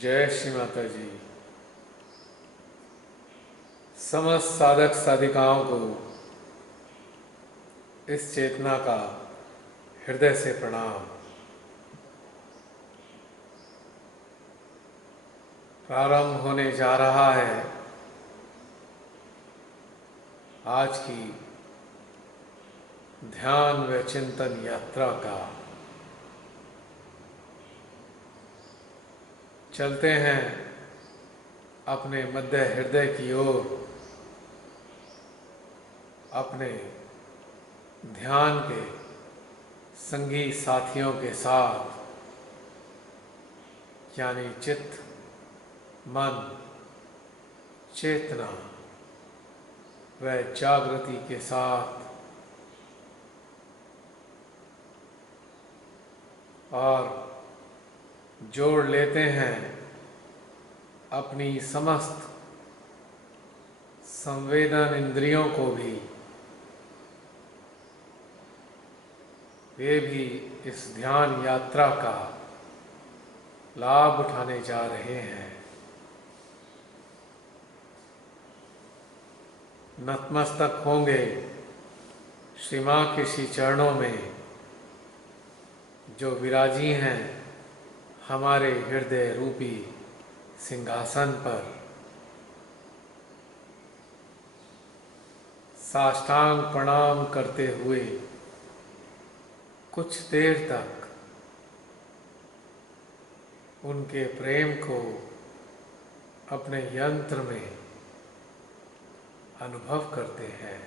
जय श्री माता जी। समस्त साधक साधिकाओं को इस चेतना का हृदय से प्रणाम। प्रारंभ होने जा रहा है आज की ध्यान व चिंतन यात्रा का। चलते हैं अपने मध्य हृदय की ओर, अपने ध्यान के संगी साथियों के साथ, यानी चित्त, मन, चेतना व जागृति के साथ और जोड़ लेते हैं अपनी समस्त संवेदन इंद्रियों को भी। वे भी इस ध्यान यात्रा का लाभ उठाने जा रहे हैं। नतमस्तक होंगे श्री मां के श्री चरणों में, जो विराजी हैं हमारे हृदय रूपी सिंहासन पर। साष्टांग प्रणाम करते हुए कुछ देर तक उनके प्रेम को अपने यंत्र में अनुभव करते हैं।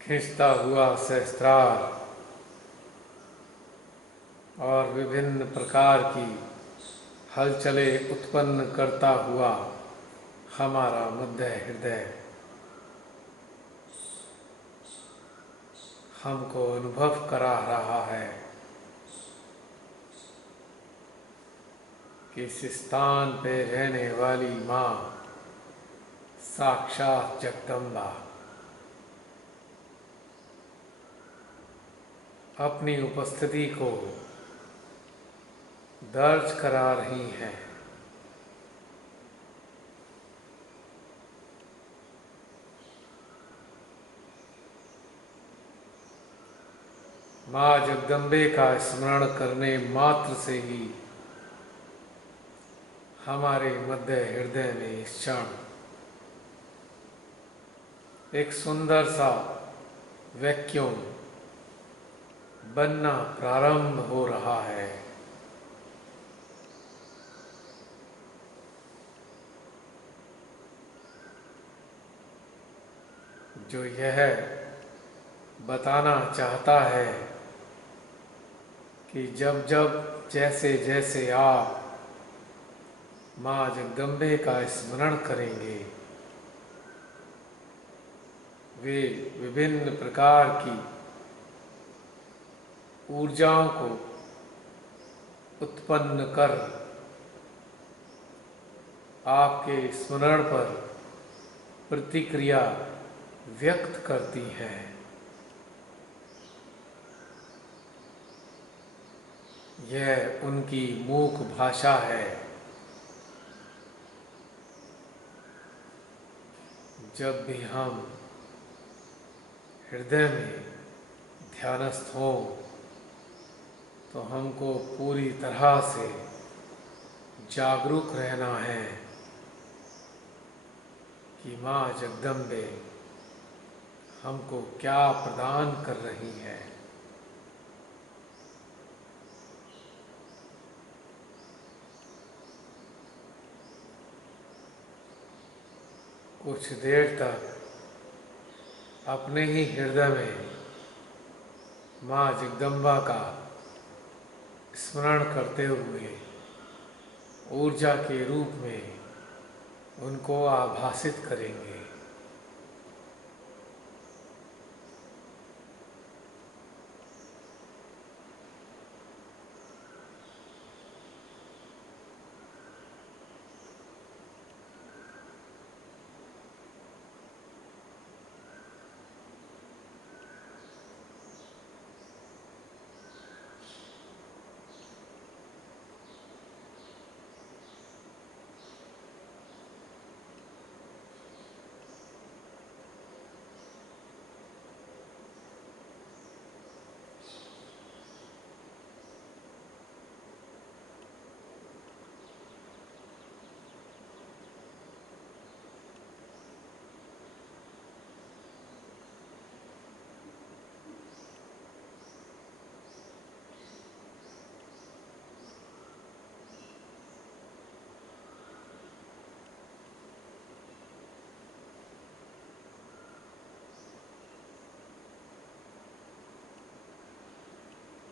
खिंचता हुआ सहस्त्रार और विभिन्न प्रकार की हलचलें उत्पन्न करता हुआ हमारा मध्य हृदय हमको अनुभव करा रहा है कि इस स्थान पे रहने वाली माँ साक्षात जगदम्बा अपनी उपस्थिति को दर्ज करा रही हैं। माँ जगदम्बे का स्मरण करने मात्र से ही हमारे मध्य हृदय में इस क्षण एक सुंदर सा वैक्यूम बनना प्रारंभ हो रहा है। जो यह बताना चाहता है कि जब जब जैसे जैसे आप माँ जगदम्बे का स्मरण करेंगे, वे विभिन्न प्रकार की ऊर्जाओं को उत्पन्न कर आपके स्मरण पर प्रतिक्रिया व्यक्त करती हैं। यह उनकी मूक भाषा है। जब भी हम हृदय में ध्यानस्थ हों तो हमको पूरी तरह से जागरूक रहना है कि माँ जगदम्बे हमको क्या प्रदान कर रही है। कुछ देर तक अपने ही हृदय में माँ जगदम्बा का स्मरण करते हुए ऊर्जा के रूप में उनको आभासित करेंगे।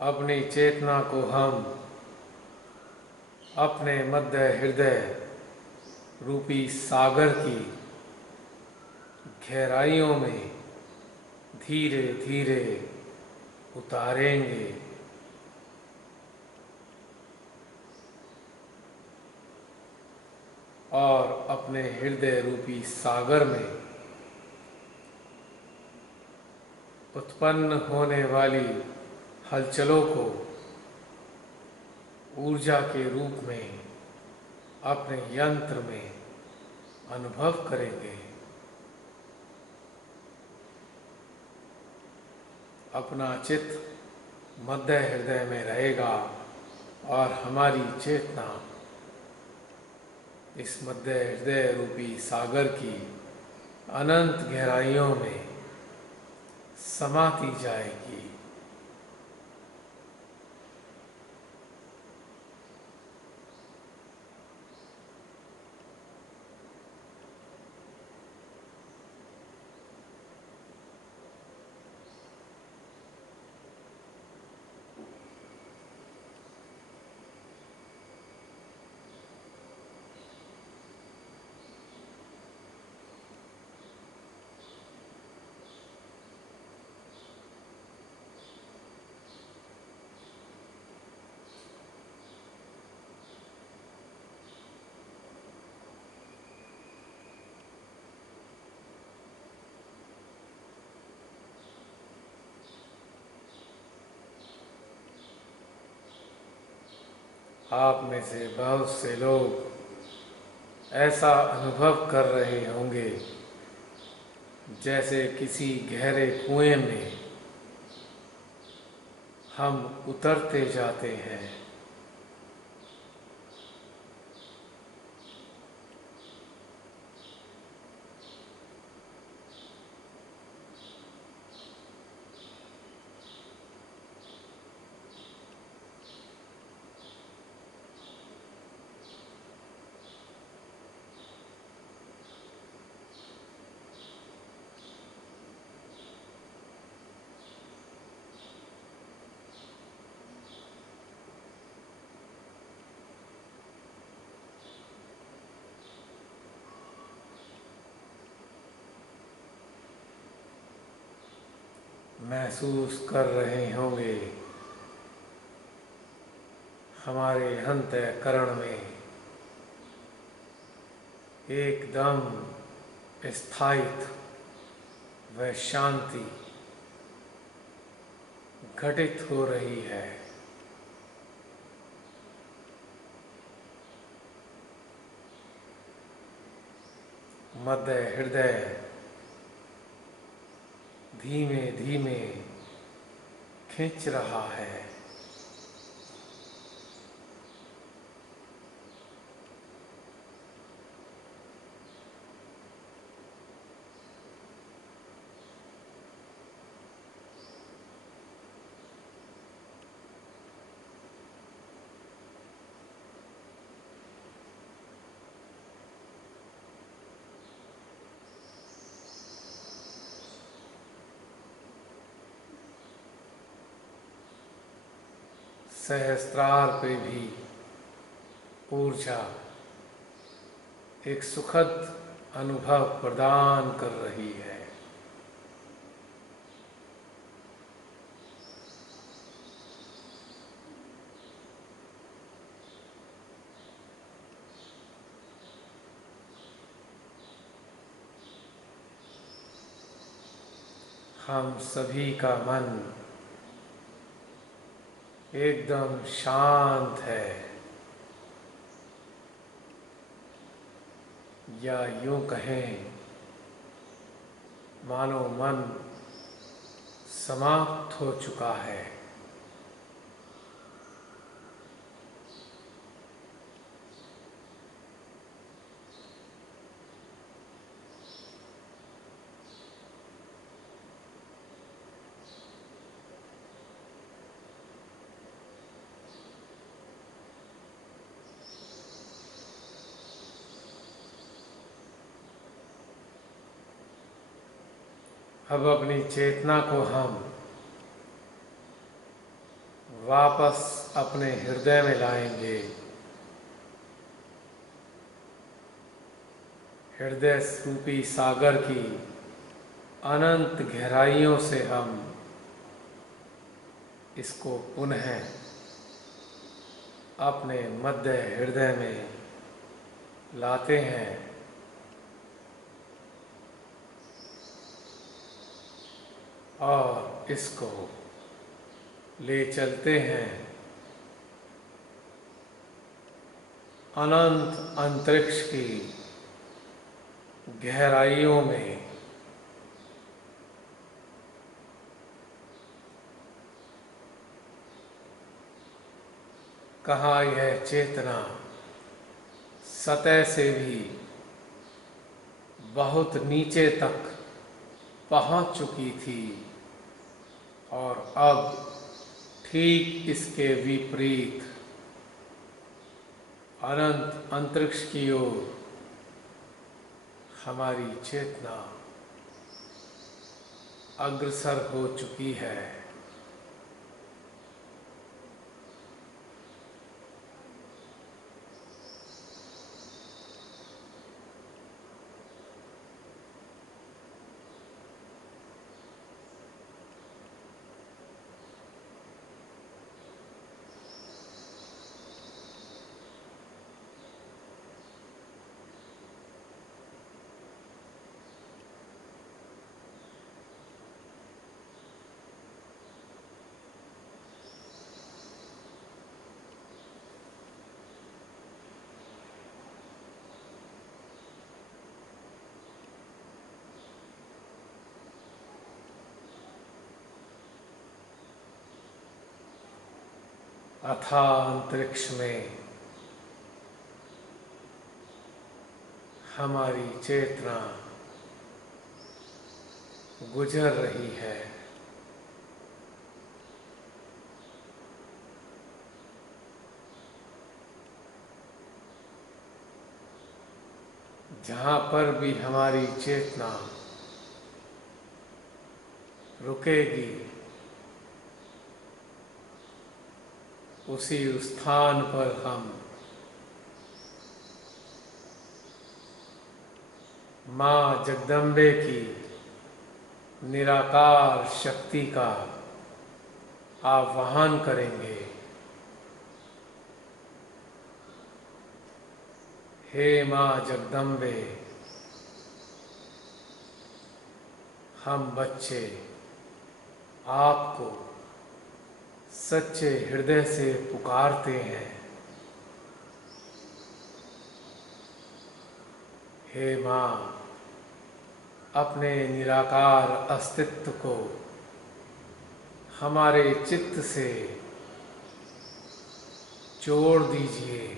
अपनी चेतना को हम अपने मध्य हृदय रूपी सागर की गहराइयों में धीरे धीरे उतारेंगे। और अपने हृदय रूपी सागर में उत्पन्न होने वाली हलचलों को ऊर्जा के रूप में अपने यंत्र में अनुभव करेंगे। अपना चित्त मध्य हृदय में रहेगा और हमारी चेतना इस मध्य हृदय रूपी सागर की अनंत गहराइयों में समाती जाएगी। आप में से बहुत से लोग ऐसा अनुभव कर रहे होंगे जैसे किसी गहरे कुएं में हम उतरते जाते हैं। महसूस कर रहे होंगे हमारे अंतःकरण में एकदम स्थायित्व व शांति घटित हो रही है। मध्य हृदय धीमे धीमे खींच रहा है। सहस्त्रार पे भी ऊर्जा एक सुखद अनुभव प्रदान कर रही है। हम सभी का मन एकदम शांत है, या यूं कहें मानो मन समाप्त हो चुका है। अब अपनी चेतना को हम वापस अपने हृदय में लाएंगे। हृदय रूपी सागर की अनंत गहराइयों से हम इसको पुनः अपने मध्य हृदय में लाते हैं और इसको ले चलते हैं अनंत अंतरिक्ष की गहराइयों में। कहाँ यह चेतना सतह से भी बहुत नीचे तक पहुंच चुकी थी और अब ठीक इसके विपरीत अनंत अंतरिक्ष की ओर हमारी चेतना अग्रसर हो चुकी है। अथाह अंतरिक्ष में हमारी चेतना गुजर रही है। जहाँ पर भी हमारी चेतना रुकेगी उसी स्थान पर हम माँ जगदम्बे की निराकार शक्ति का आह्वान करेंगे। हे माँ जगदम्बे, हम बच्चे आपको सच्चे हृदय से पुकारते हैं। हे माँ, अपने निराकार अस्तित्व को हमारे चित्त से जोड़ दीजिए।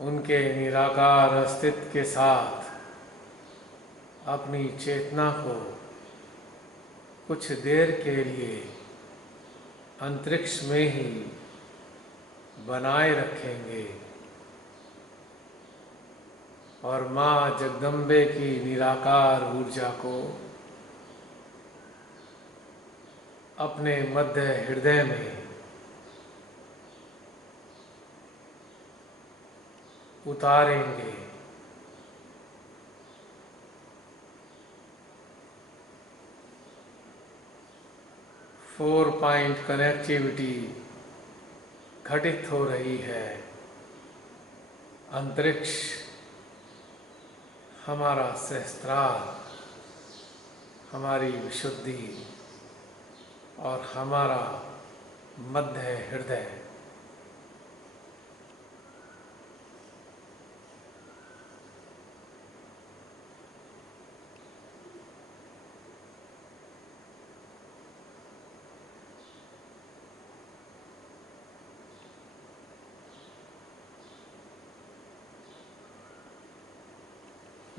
उनके निराकार अस्तित्व के साथ अपनी चेतना को कुछ देर के लिए अंतरिक्ष में ही बनाए रखेंगे और माँ जगदम्बे की निराकार ऊर्जा को अपने मध्य हृदय में उतारेंगे। 4 पॉइंट कनेक्टिविटी घटित हो रही है। अंतरिक्ष हमारा सहस्त्रार, हमारी विशुद्धि और हमारा मध्य हृदय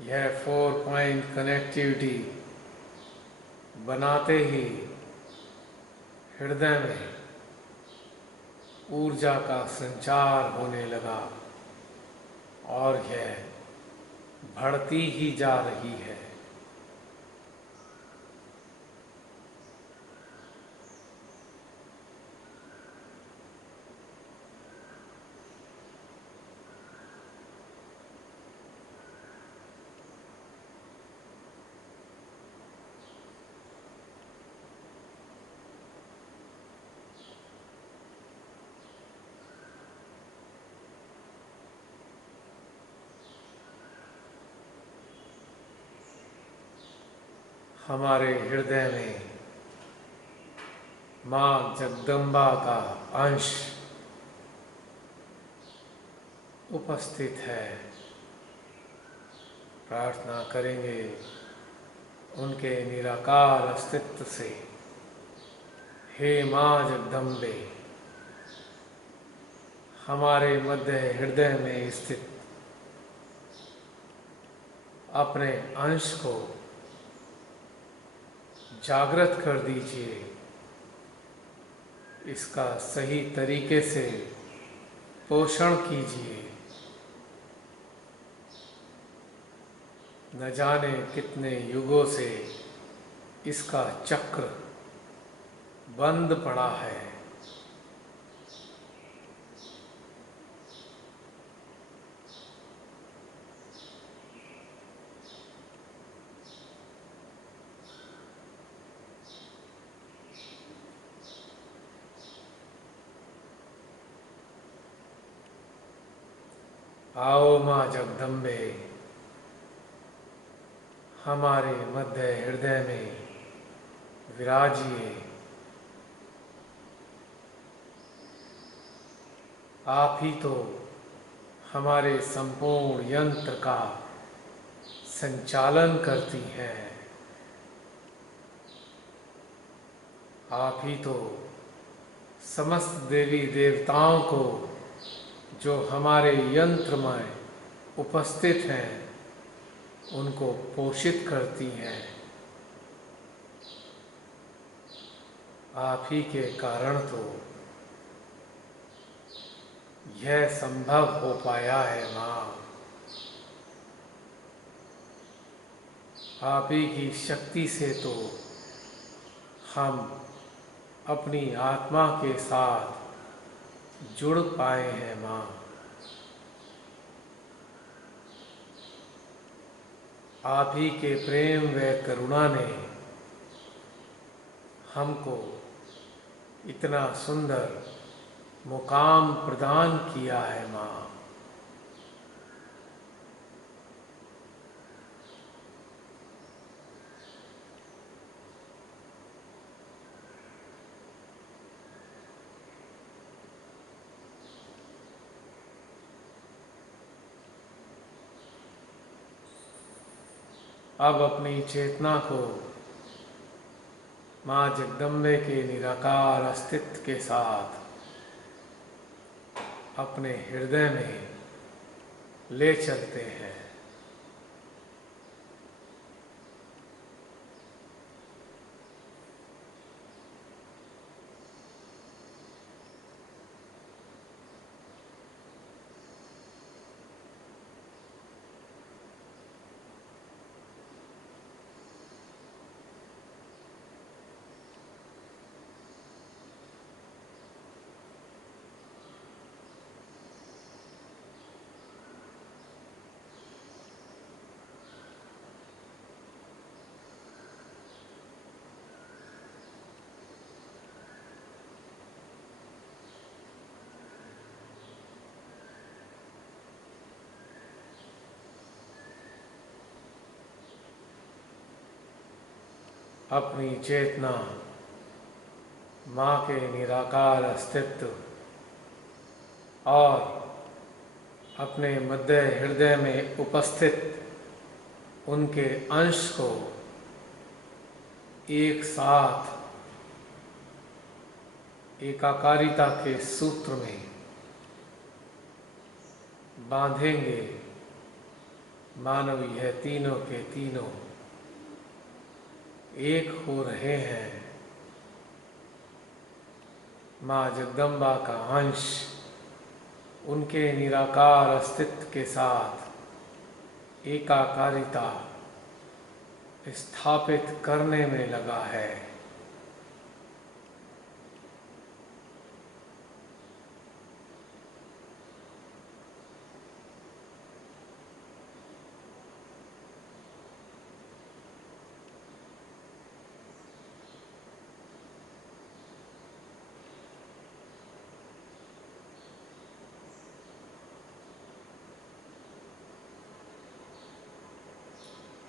यह 4 पॉइंट कनेक्टिविटी बनाते ही हृदय में ऊर्जा का संचार होने लगा और यह बढ़ती ही जा रही है। हमारे हृदय में माँ जगदम्बा का अंश उपस्थित है। प्रार्थना करेंगे उनके निराकार अस्तित्व से, हे माँ जगदम्बे, हमारे मध्य हृदय में स्थित अपने अंश को जागृत कर दीजिए। इसका सही तरीके से पोषण कीजिए। न जाने कितने युगों से इसका चक्र बंद पड़ा है। आओ माँ जगदम्बे, हमारे मध्य हृदय में विराजिए। आप ही तो हमारे संपूर्ण यंत्र का संचालन करती हैं। आप ही तो समस्त देवी देवताओं को जो हमारे यंत्र में उपस्थित हैं उनको पोषित करती हैं। आप ही के कारण तो यह संभव हो पाया है माँ। आप ही की शक्ति से तो हम अपनी आत्मा के साथ जुड़ पाए हैं माँ। आप ही के प्रेम व करुणा ने हमको इतना सुंदर मुकाम प्रदान किया है माँ। अब अपनी चेतना को माँ जगदम्बे के निराकार अस्तित्व के साथ अपने हृदय में ले चलते हैं। अपनी चेतना माँ के निराकार अस्तित्व और अपने मध्य हृदय में उपस्थित उनके अंश को एक साथ एकाकारिता के सूत्र में बांधेंगे मानव यह तीनों के तीनों एक हो रहे हैं। माँ जगदम्बा का अंश उनके निराकार अस्तित्व के साथ एकाकारिता स्थापित करने में लगा है।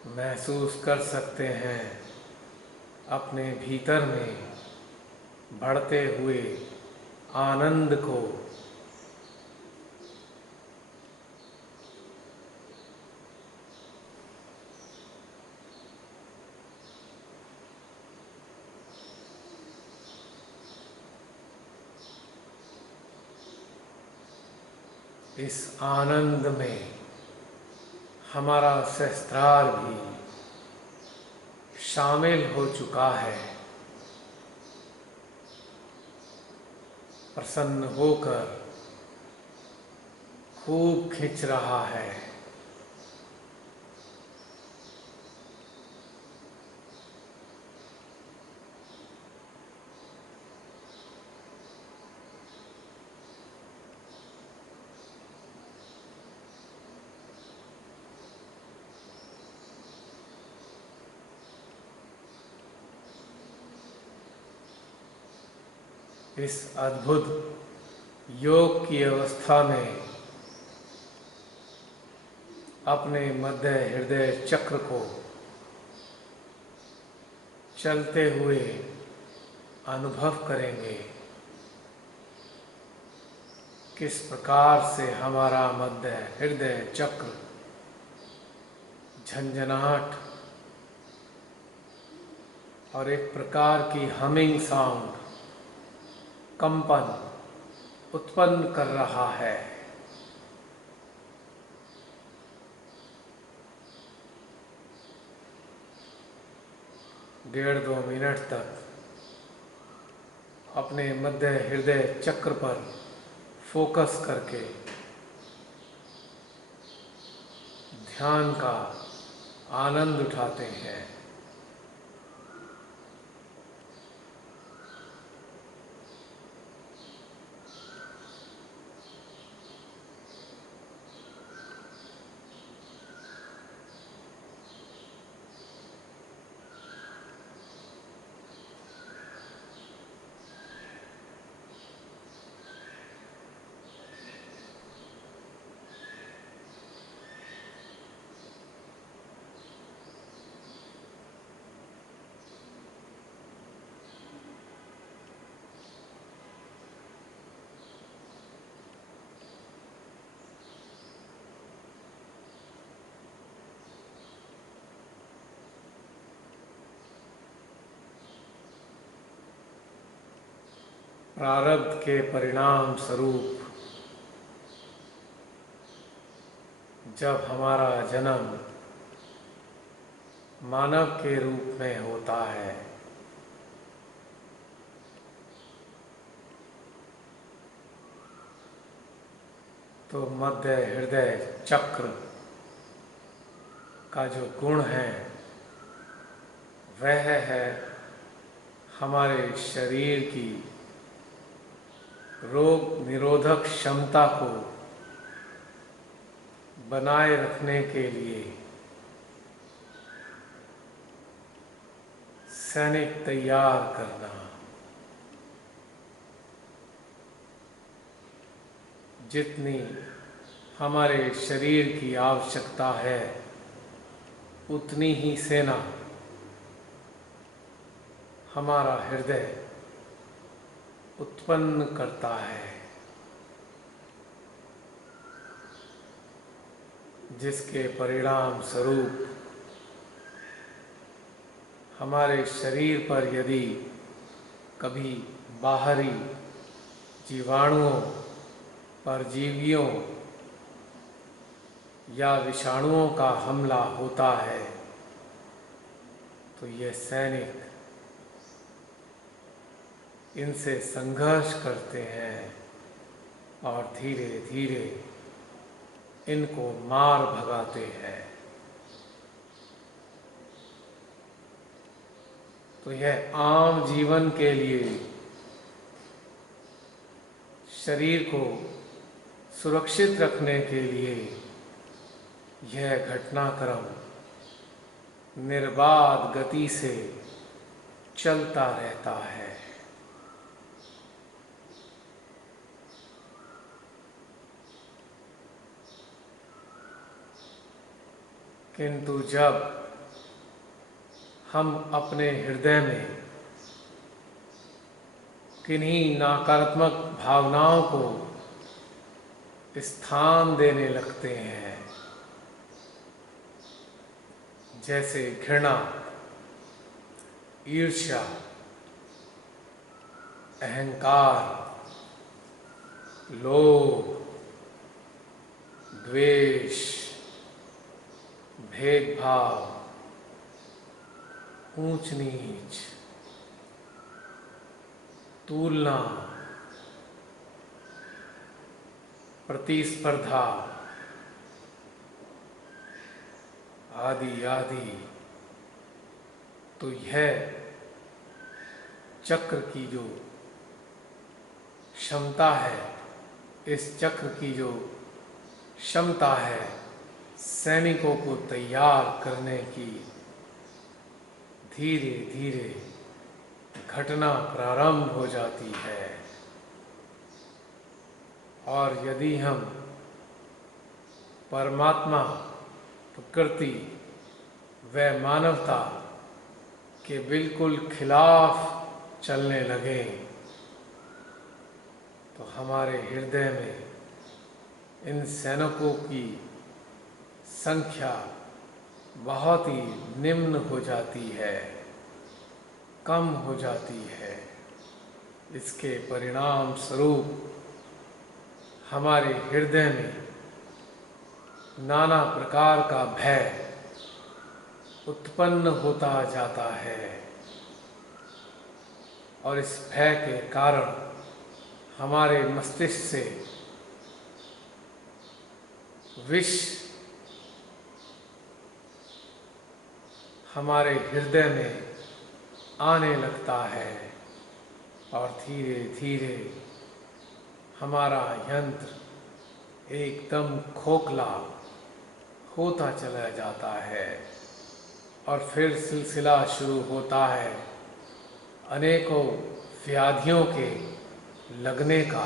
महसूस कर सकते हैं अपने भीतर में बढ़ते हुए आनंद को। इस आनंद में हमारा सहस्त्रार भी शामिल हो चुका है। प्रसन्न होकर खूब खिंच रहा है। इस अद्भुत योग की अवस्था में अपने मध्य हृदय चक्र को चलते हुए अनुभव करेंगे। किस प्रकार से हमारा मध्य हृदय चक्र झंझनाहट और एक प्रकार की हमिंग साउंड, कंपन उत्पन्न कर रहा है। 1.5-2 मिनट तक अपने मध्य हृदय चक्र पर फोकस करके ध्यान का आनंद उठाते हैं। प्रारब्ध के परिणाम स्वरूप जब हमारा जन्म मानव के रूप में होता है तो मध्य हृदय चक्र का जो गुण है वह है हमारे शरीर की रोग निरोधक क्षमता को बनाए रखने के लिए सैनिक तैयार करना। जितनी हमारे शरीर की आवश्यकता है उतनी ही सेना हमारा हृदय उत्पन्न करता है, जिसके परिणाम स्वरूप हमारे शरीर पर यदि कभी बाहरी जीवाणुओं, परजीवियों या विषाणुओं का हमला होता है तो ये सैनिक इनसे संघर्ष करते हैं और धीरे धीरे इनको मार भगाते हैं। तो यह आम जीवन के लिए शरीर को सुरक्षित रखने के लिए यह घटनाक्रम निर्बाध गति से चलता रहता है। किंतु जब हम अपने हृदय में किन्हीं नकारात्मक भावनाओं को स्थान देने लगते हैं, जैसे घृणा, ईर्ष्या, अहंकार, लोभ, द्वेष, भेदभाव, ऊंच नीच, तुलना, प्रतिस्पर्धा आदि आदि, तो यह चक्र की जो क्षमता है, इस चक्र की जो क्षमता है सैनिकों को तैयार करने की, धीरे धीरे घटना प्रारंभ हो जाती है। और यदि हम परमात्मा, प्रकृति व मानवता के बिल्कुल खिलाफ चलने लगे तो हमारे हृदय में इन सैनिकों की संख्या बहुत ही निम्न हो जाती है, कम हो जाती है। इसके परिणाम स्वरूप हमारे हृदय में नाना प्रकार का भय उत्पन्न होता जाता है और इस भय के कारण हमारे मस्तिष्क से विष हमारे हृदय में आने लगता है और धीरे धीरे हमारा यंत्र एकदम खोखला होता चला जाता है और फिर सिलसिला शुरू होता है अनेकों व्याधियों के लगने का।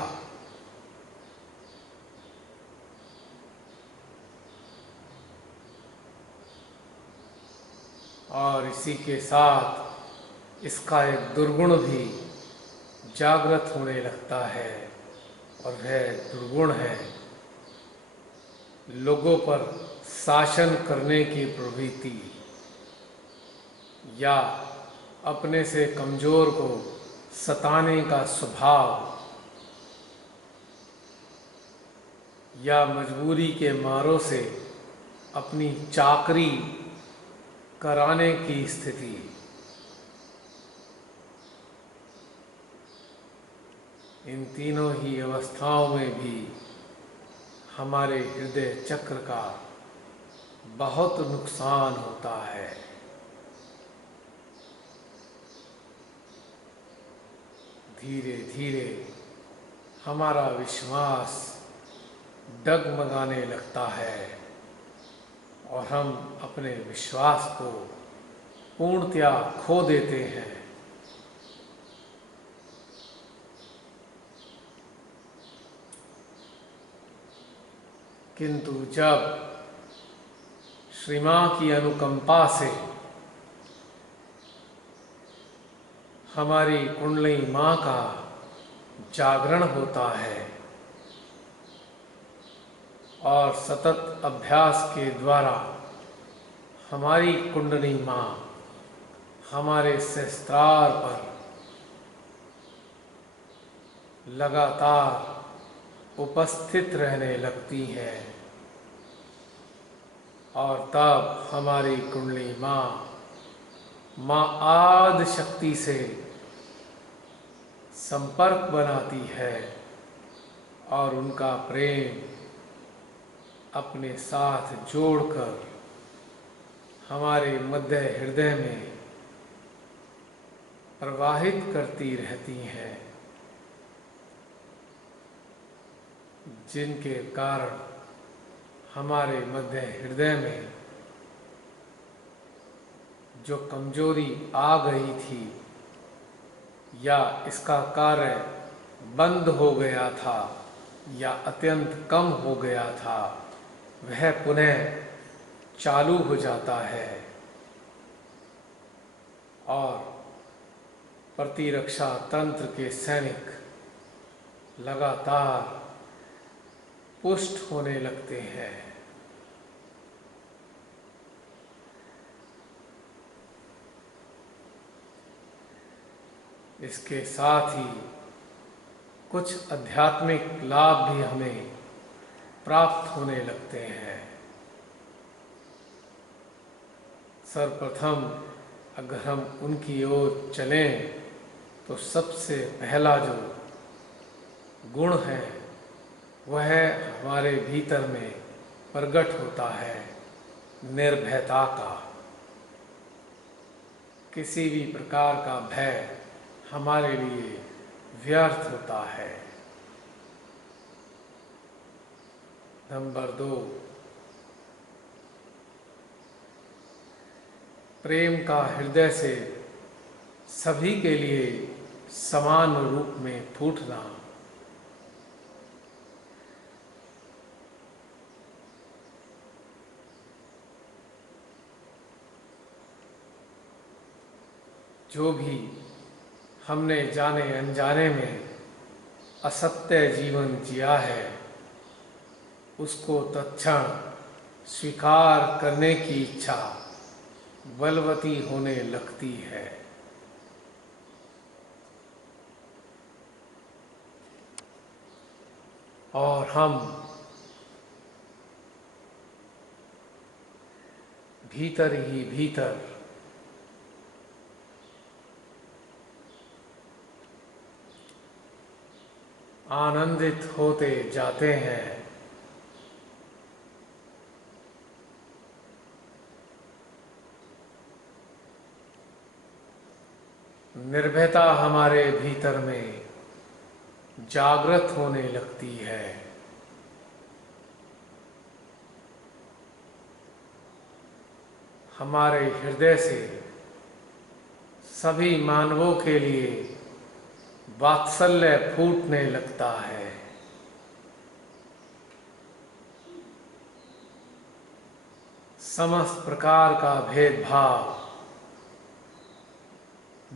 और इसी के साथ इसका एक दुर्गुण भी जागृत होने लगता है और वह दुर्गुण है लोगों पर शासन करने की प्रवृत्ति या अपने से कमजोर को सताने का स्वभाव या मजबूरी के मारों से अपनी चाकरी कराने की स्थिति। इन तीनों ही अवस्थाओं में भी हमारे हृदय चक्र का बहुत नुकसान होता है। धीरे धीरे हमारा विश्वास डगमगाने लगता है और हम अपने विश्वास को पूर्णतया खो देते हैं। किंतु जब श्री मां की अनुकंपा से हमारी कुंडली मां का जागरण होता है और सतत अभ्यास के द्वारा हमारी कुंडली मां हमारे सहस्त्रार पर लगातार उपस्थित रहने लगती है और तब हमारी कुंडली माँ आदि शक्ति से संपर्क बनाती है और उनका प्रेम अपने साथ जोड़कर हमारे मध्य हृदय में प्रवाहित करती रहती हैं, जिनके कारण हमारे मध्य हृदय में जो कमजोरी आ गई थी या इसका कार्य बंद हो गया था या अत्यंत कम हो गया था, वह पुनः चालू हो जाता है और प्रतिरक्षा तंत्र के सैनिक लगातार पुष्ट होने लगते हैं। इसके साथ ही कुछ आध्यात्मिक लाभ भी हमें प्राप्त होने लगते हैं। सर्वप्रथम अगर हम उनकी ओर चलें तो सबसे पहला जो गुण है वह हमारे भीतर में प्रकट होता है, निर्भयता का। किसी भी प्रकार का भय हमारे लिए व्यर्थ होता है। नंबर 2, प्रेम का हृदय से सभी के लिए समान रूप में फूटना। जो भी हमने जाने अनजाने में असत्य जीवन जिया है, उसको तत्क्षण स्वीकार करने की इच्छा बलवती होने लगती है। और हम भीतर ही भीतर आनंदित होते जाते हैं। निर्भयता हमारे भीतर में जागृत होने लगती है। हमारे हृदय से सभी मानवों के लिए वात्सल्य फूटने लगता है। समस्त प्रकार का भेदभाव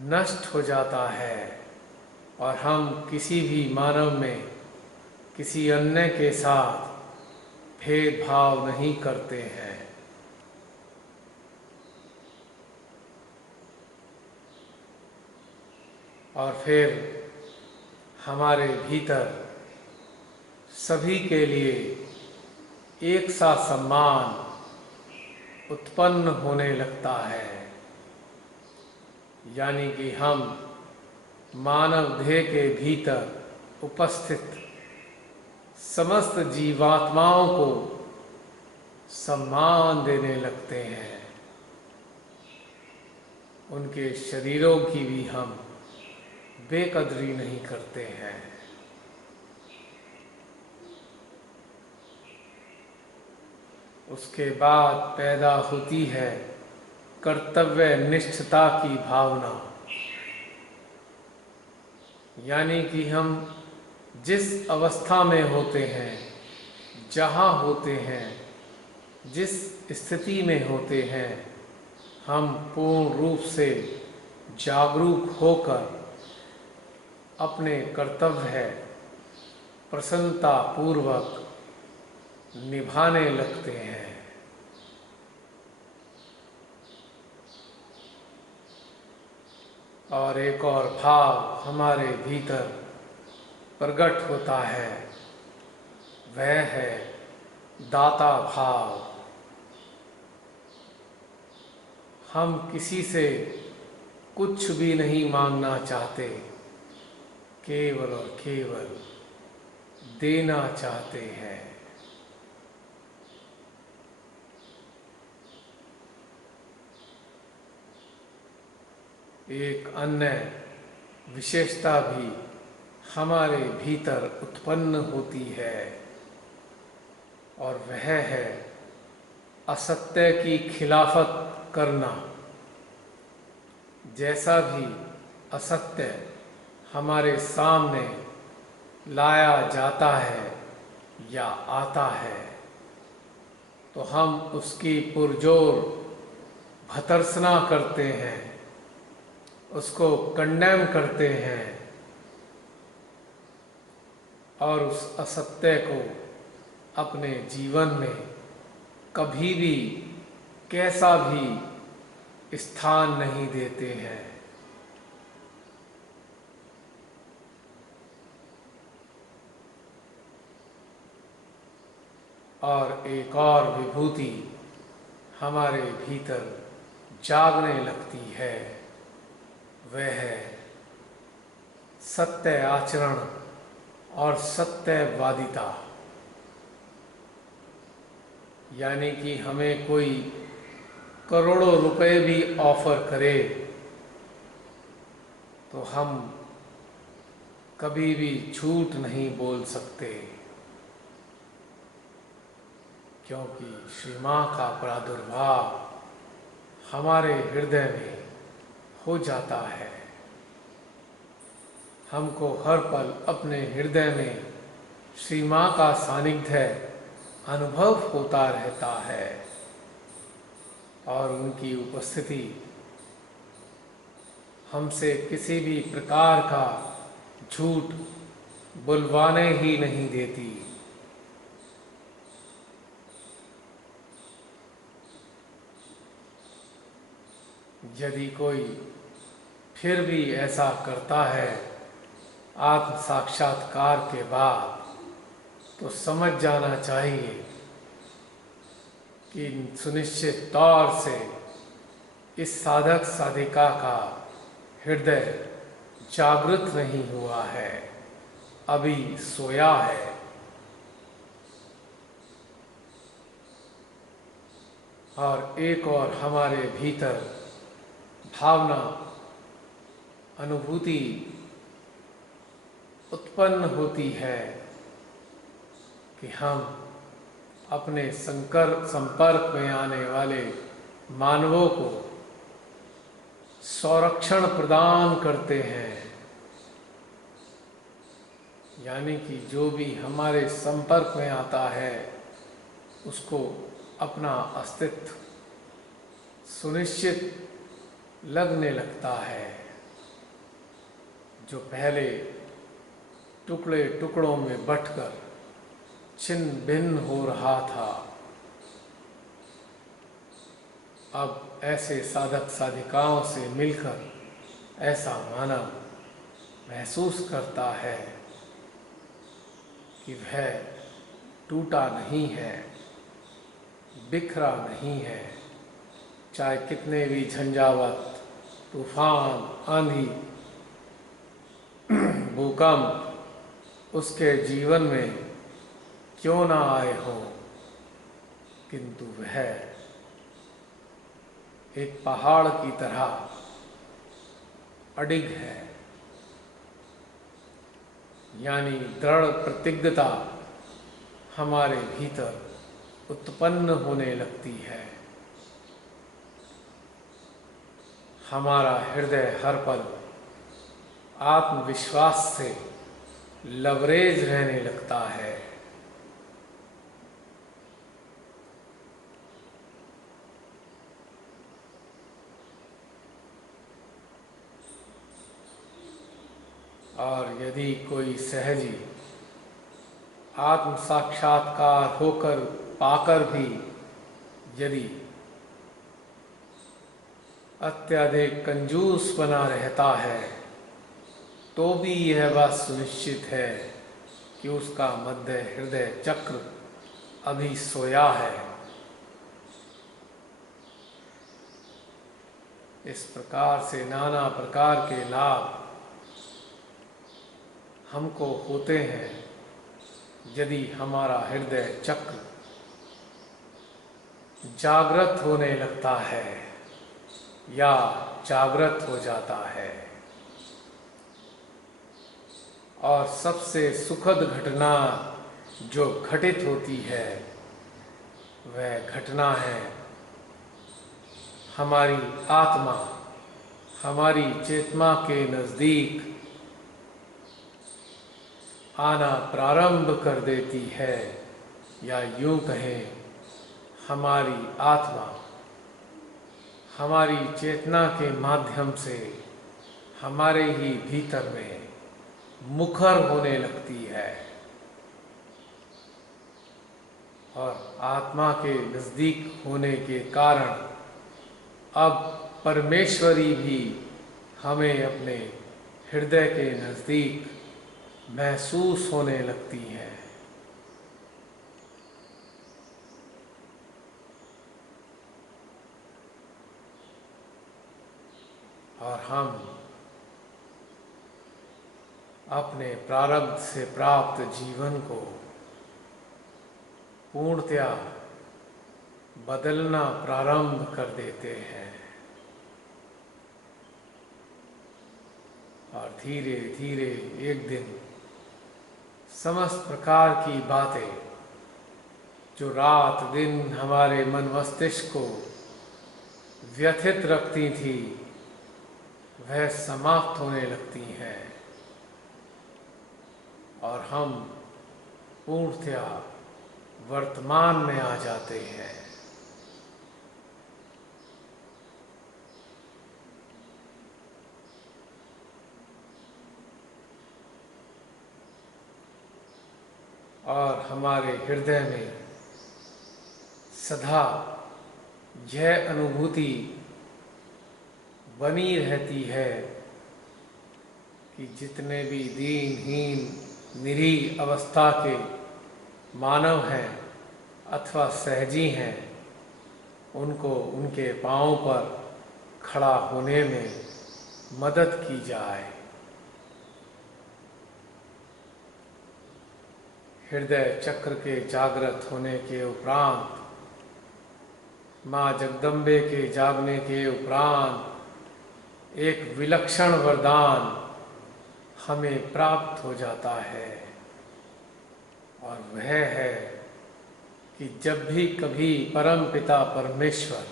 नष्ट हो जाता है और हम किसी भी मानव में किसी अन्य के साथ भेदभाव नहीं करते हैं। और फिर हमारे भीतर सभी के लिए एक सा सम्मान उत्पन्न होने लगता है, यानी कि हम मानव देह के भीतर उपस्थित समस्त जीवात्माओं को सम्मान देने लगते हैं। उनके शरीरों की भी हम बेकदरी नहीं करते हैं। उसके बाद पैदा होती है कर्तव्य निष्ठता की भावना, यानी कि हम जिस अवस्था में होते हैं, जहाँ होते हैं, जिस स्थिति में होते हैं, हम पूर्ण रूप से जागरूक होकर अपने कर्तव्य प्रसन्नता पूर्वक निभाने लगते हैं। और एक और भाव हमारे भीतर प्रकट होता है, वह है दाता भाव। हम किसी से कुछ भी नहीं मांगना चाहते, केवल और केवल देना चाहते हैं। एक अन्य विशेषता भी हमारे भीतर उत्पन्न होती है और वह है असत्य की खिलाफत करना। जैसा भी असत्य हमारे सामने लाया जाता है या आता है तो हम उसकी पुरजोर भर्त्सना करते हैं, उसको कंडेम करते हैं और उस असत्य को अपने जीवन में कभी भी कैसा भी स्थान नहीं देते हैं। और एक और विभूति हमारे भीतर जागने लगती है, वह है सत्य आचरण और सत्यवादिता। यानी कि हमें कोई करोड़ों रुपए भी ऑफर करे तो हम कभी भी झूठ नहीं बोल सकते, क्योंकि श्री मां का प्रादुर्भाव हमारे हृदय में हो जाता है। हमको हर पल अपने हृदय में श्री मां का सानिध्य अनुभव होता रहता है और उनकी उपस्थिति हमसे किसी भी प्रकार का झूठ बुलवाने ही नहीं देती। यदि कोई फिर भी ऐसा करता है आत्म साक्षात्कार के बाद तो समझ जाना चाहिए कि सुनिश्चित तौर से इस साधक साधिका का हृदय जागृत नहीं हुआ है, अभी सोया है। और एक और हमारे भीतर भावना अनुभूति उत्पन्न होती है कि हम अपने संपर्क में आने वाले मानवों को संरक्षण प्रदान करते हैं। यानी कि जो भी हमारे संपर्क में आता है उसको अपना अस्तित्व सुनिश्चित लगने लगता है। जो पहले टुकड़े टुकड़ों में बंटकर छिन्न भिन्न हो रहा था, अब ऐसे साधक साधिकाओं से मिलकर ऐसा मानव महसूस करता है कि वह टूटा नहीं है, बिखरा नहीं है। चाहे कितने भी झंझावत, तूफान, आंधी, भूकंप उसके जीवन में क्यों ना आए हो, किंतु वह एक पहाड़ की तरह अडिग है। यानी दृढ़ प्रतिज्ञता हमारे भीतर उत्पन्न होने लगती है। हमारा हृदय हर पल आत्मविश्वास से लबरेज रहने लगता है। और यदि कोई सहजी आत्म साक्षात्कार होकर पाकर भी यदि अत्यधिक कंजूस बना रहता है तो भी यह बात सुनिश्चित है कि उसका मध्य हृदय चक्र अभी सोया है। इस प्रकार से नाना प्रकार के लाभ हमको होते हैं यदि हमारा हृदय चक्र जागृत होने लगता है या जागृत हो जाता है। और सबसे सुखद घटना जो घटित होती है वह घटना है हमारी आत्मा हमारी चेतना के नज़दीक आना प्रारंभ कर देती है, या यूं कहें हमारी आत्मा हमारी चेतना के माध्यम से हमारे ही भीतर में मुखर होने लगती है। और आत्मा के नज़दीक होने के कारण अब परमेश्वरी भी हमें अपने हृदय के नज़दीक महसूस होने लगती है। और हम अपने प्रारब्ध से प्राप्त जीवन को पूर्णतया बदलना प्रारंभ कर देते हैं। और धीरे धीरे एक दिन समस्त प्रकार की बातें जो रात दिन हमारे मन मस्तिष्क को व्यथित रखती थी वह समाप्त होने लगती हैं और हम पूर्णतया वर्तमान में आ जाते हैं। और हमारे हृदय में सदा यह अनुभूति बनी रहती है कि जितने भी दीनहीन निरीह अवस्था के मानव हैं अथवा सहजी हैं उनको उनके पांव पर खड़ा होने में मदद की जाए। हृदय चक्र के जागृत होने के उपरांत माँ जगदम्बे के जागने के उपरांत एक विलक्षण वरदान हमें प्राप्त हो जाता है और वह है कि जब भी कभी परम पिता परमेश्वर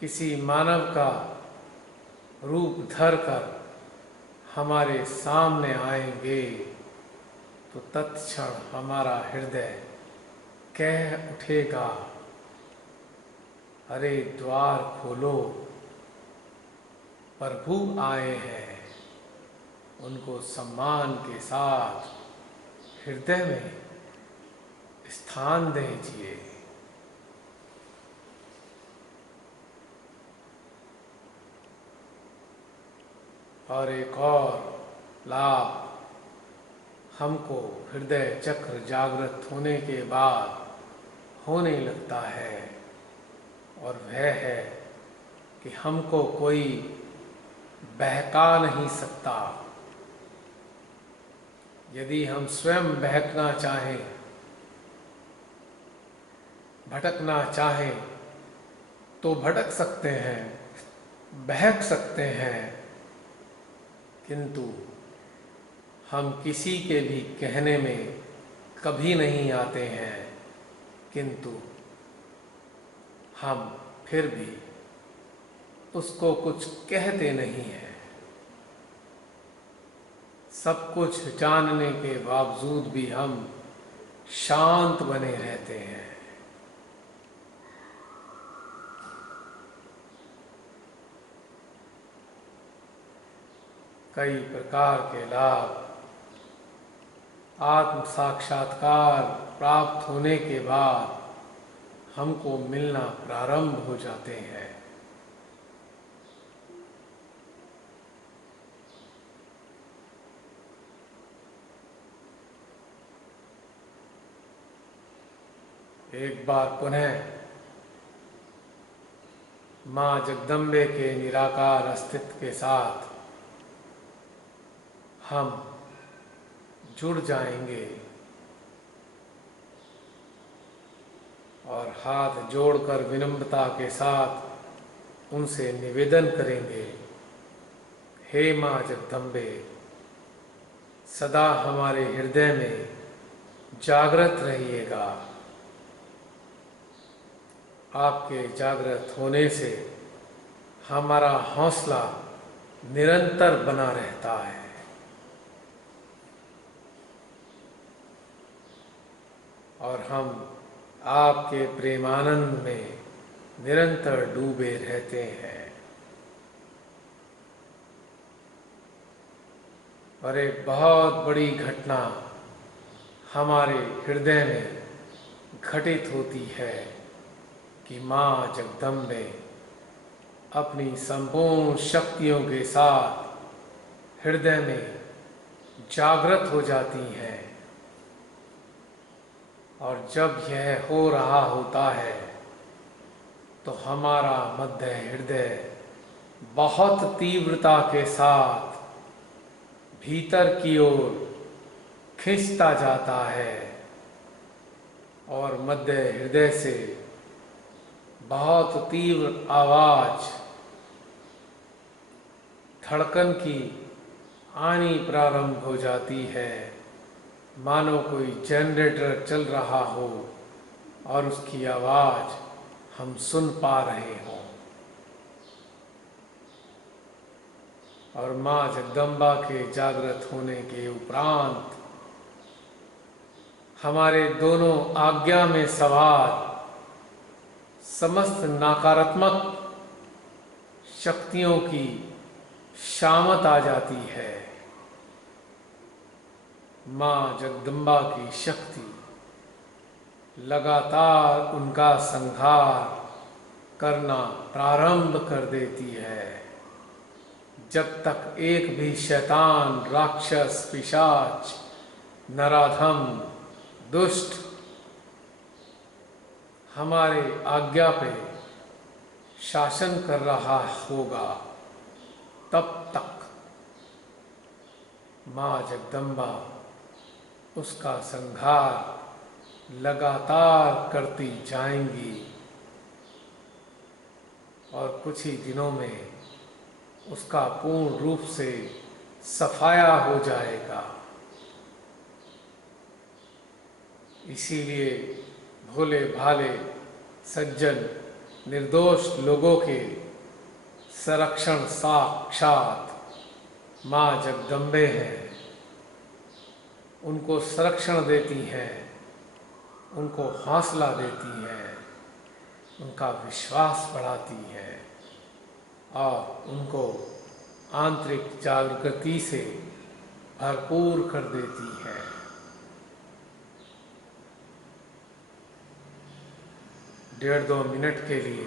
किसी मानव का रूप धर कर हमारे सामने आएंगे तो तत्क्षण हमारा हृदय कह उठेगा, अरे द्वार खोलो, प्रभु आए हैं, उनको सम्मान के साथ हृदय में स्थान दीजिए। और एक और लाभ हमको हृदय चक्र जागृत होने के बाद होने लगता है और वह है कि हमको कोई बहका नहीं सकता। यदि हम स्वयं बहकना चाहें, भटकना चाहें तो भटक सकते हैं, बहक सकते हैं, किंतु हम किसी के भी कहने में कभी नहीं आते हैं, किंतु हम फिर भी उसको कुछ कहते नहीं हैं। सब कुछ जानने के बावजूद भी हम शांत बने रहते हैं। कई प्रकार के लाभ आत्म साक्षात्कार प्राप्त होने के बाद हमको मिलना प्रारंभ हो जाते हैं। एक बार पुनः माँ जगदम्बे के निराकार अस्तित्व के साथ हम जुड़ जाएंगे और हाथ जोड़कर विनम्रता के साथ उनसे निवेदन करेंगे, हे माँ जगदम्बे, सदा हमारे हृदय में जागृत रहिएगा। आपके जागृत होने से हमारा हौसला निरंतर बना रहता है और हम आपके प्रेमानंद में निरंतर डूबे रहते हैं। और एक बहुत बड़ी घटना हमारे हृदय में घटित होती है कि माँ जगदम्बे अपनी संपूर्ण शक्तियों के साथ हृदय में जागृत हो जाती हैं। और जब यह हो रहा होता है तो हमारा मध्य हृदय बहुत तीव्रता के साथ भीतर की ओर खिंचता जाता है और मध्य हृदय से बहुत तीव्र आवाज, धड़कन की आनी प्रारंभ हो जाती है, मानो कोई जनरेटर चल रहा हो और उसकी आवाज हम सुन पा रहे हों। और माँ जगदम्बा के जागृत होने के उपरांत हमारे दोनों आज्ञा में सवार समस्त नकारात्मक शक्तियों की शामत आ जाती है। माँ जगदम्बा की शक्ति लगातार उनका संहार करना प्रारंभ कर देती है, जब तक एक भी शैतान, राक्षस, पिशाच, नराधम, दुष्ट हमारे आज्ञा पे शासन कर रहा होगा, तब तक माँ जगदम्बा उसका संहार लगातार करती जाएंगी और कुछ ही दिनों में उसका पूर्ण रूप से सफाया हो जाएगा। इसीलिए भोले भाले सज्जन निर्दोष लोगों के संरक्षण साक्षात माँ जगदम्बे हैं। उनको संरक्षण देती हैं, उनको हौसला देती हैं, उनका विश्वास बढ़ाती हैं और उनको आंतरिक जागृति से भरपूर कर देती हैं। डेढ़ दो मिनट के लिए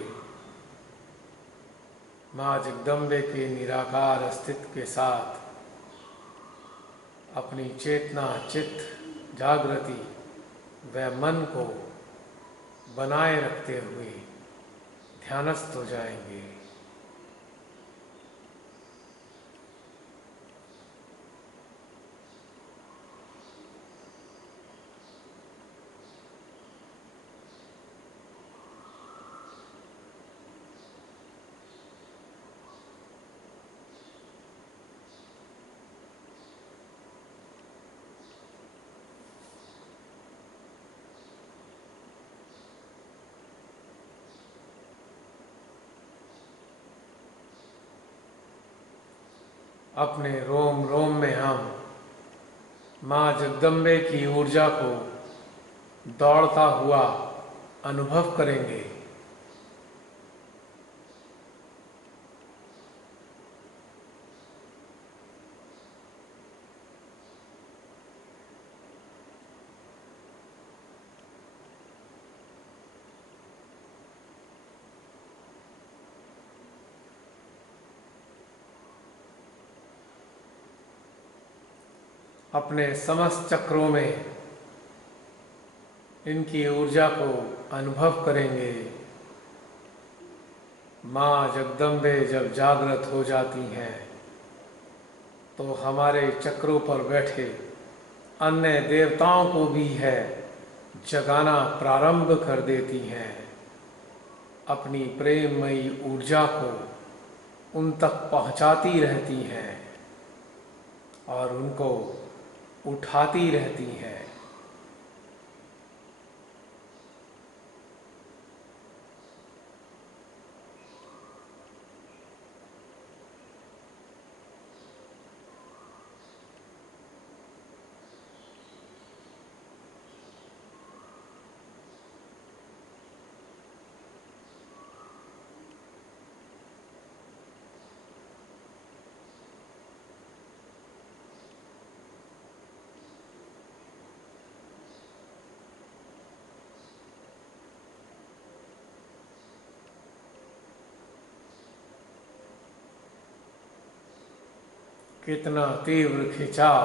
माँ जगदम्बे के निराकार अस्तित्व के साथ अपनी चेतना, चित्त, जागृति व मन को बनाए रखते हुए ध्यानस्थ हो जाएंगे। अपने रोम रोम में हम माँ जगदम्बे की ऊर्जा को दौड़ता हुआ अनुभव करेंगे। अपने समस्त चक्रों में इनकी ऊर्जा को अनुभव करेंगे। माँ जगदम्बे जब जागृत हो जाती हैं तो हमारे चक्रों पर बैठे अन्य देवताओं को भी है जगाना प्रारंभ कर देती हैं। अपनी प्रेममयी ऊर्जा को उन तक पहुंचाती रहती हैं और उनको उठाती रहती हैं। कितना तीव्र खिंचाव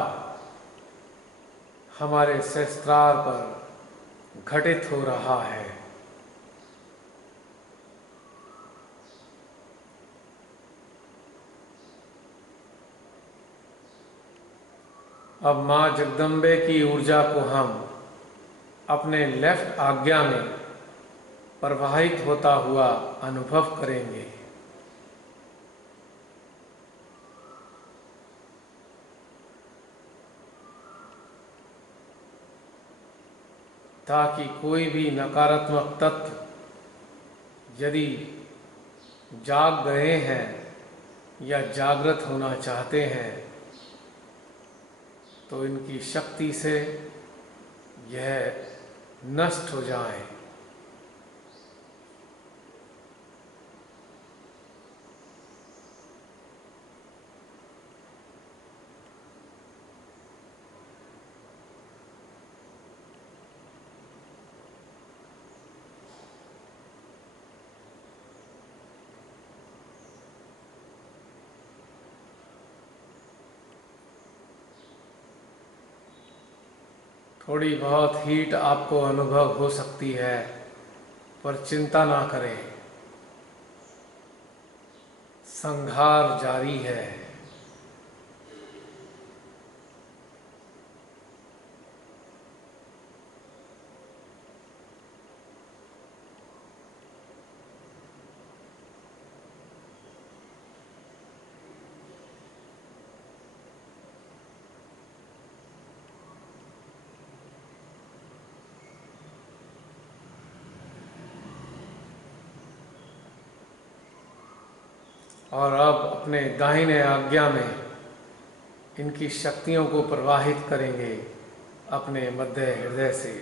हमारे सहस्त्रार पर घटित हो रहा है। अब माँ जगदम्बे की ऊर्जा को हम अपने लेफ्ट आज्ञा में प्रवाहित होता हुआ अनुभव करेंगे। ताकि कोई भी नकारात्मक तत्व यदि जाग गए हैं या जागृत होना चाहते हैं तो इनकी शक्ति से यह नष्ट हो जाए। थोड़ी बहुत हीट आपको अनुभव हो सकती है, पर चिंता ना करें, संहार जारी है। और अब अपने दाहिने आज्ञा में इनकी शक्तियों को प्रवाहित करेंगे अपने मध्य हृदय से।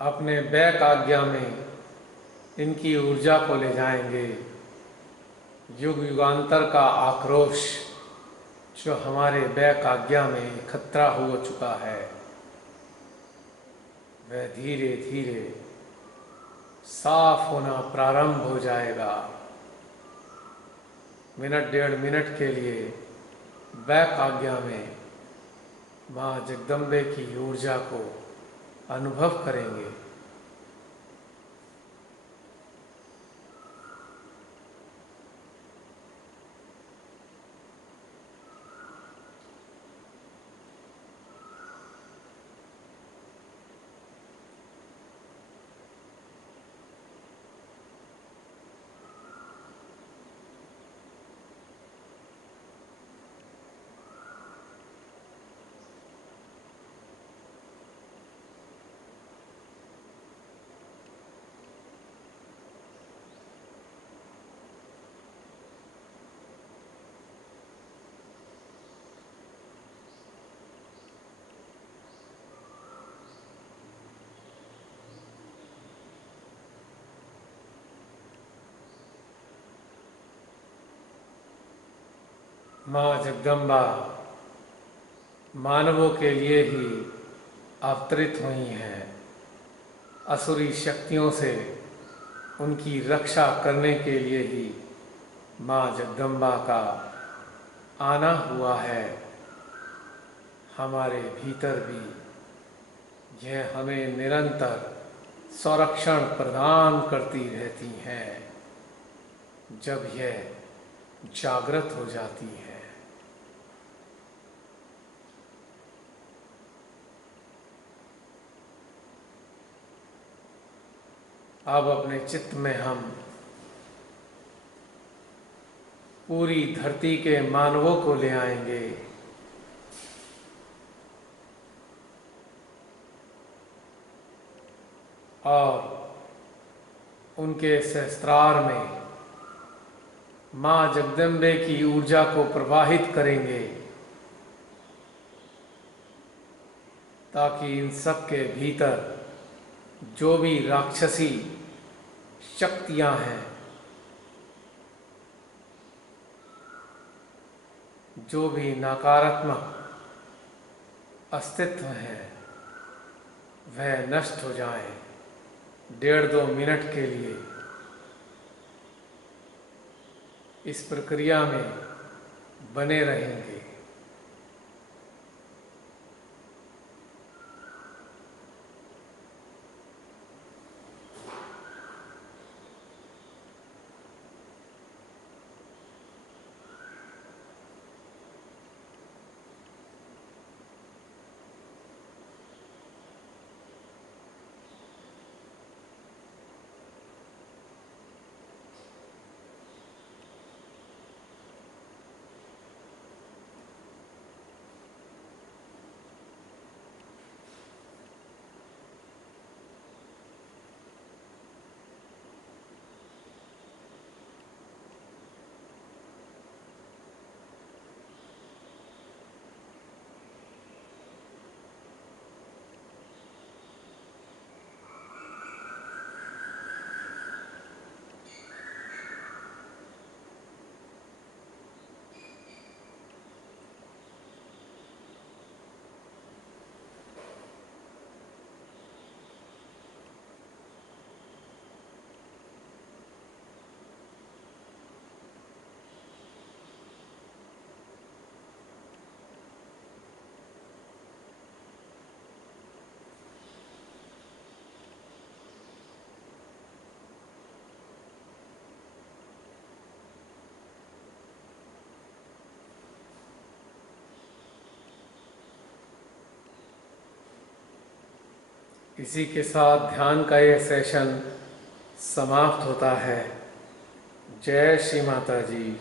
अपने बैक आज्ञा में इनकी ऊर्जा को ले जाएंगे। युग युगांतर का आक्रोश जो हमारे बैक आज्ञा में इकट्ठा हो चुका है वह धीरे धीरे साफ होना प्रारंभ हो जाएगा। मिनट डेढ़ मिनट के लिए बैक आज्ञा में माँ जगदम्बे की ऊर्जा को अनुभव करेंगे। माँ जगदम्बा मानवों के लिए ही अवतरित हुई हैं। असुरी शक्तियों से उनकी रक्षा करने के लिए ही माँ जगदम्बा का आना हुआ है। हमारे भीतर भी यह हमें निरंतर संरक्षण प्रदान करती रहती हैं जब यह जागृत हो जाती है। अब अपने चित्त में हम पूरी धरती के मानवों को ले आएंगे। और उनके सहस्त्रार में माँ जगदम्बे की ऊर्जा को प्रवाहित करेंगे ताकि इन सब के भीतर जो भी राक्षसी शक्तियां हैं, जो भी नकारात्मक अस्तित्व है, वह नष्ट हो जाएं। 1.5-2 मिनट के लिए इस प्रक्रिया में बने रहेंगे। इसी के साथ ध्यान का ये सेशन समाप्त होता है। जय श्री माता जी।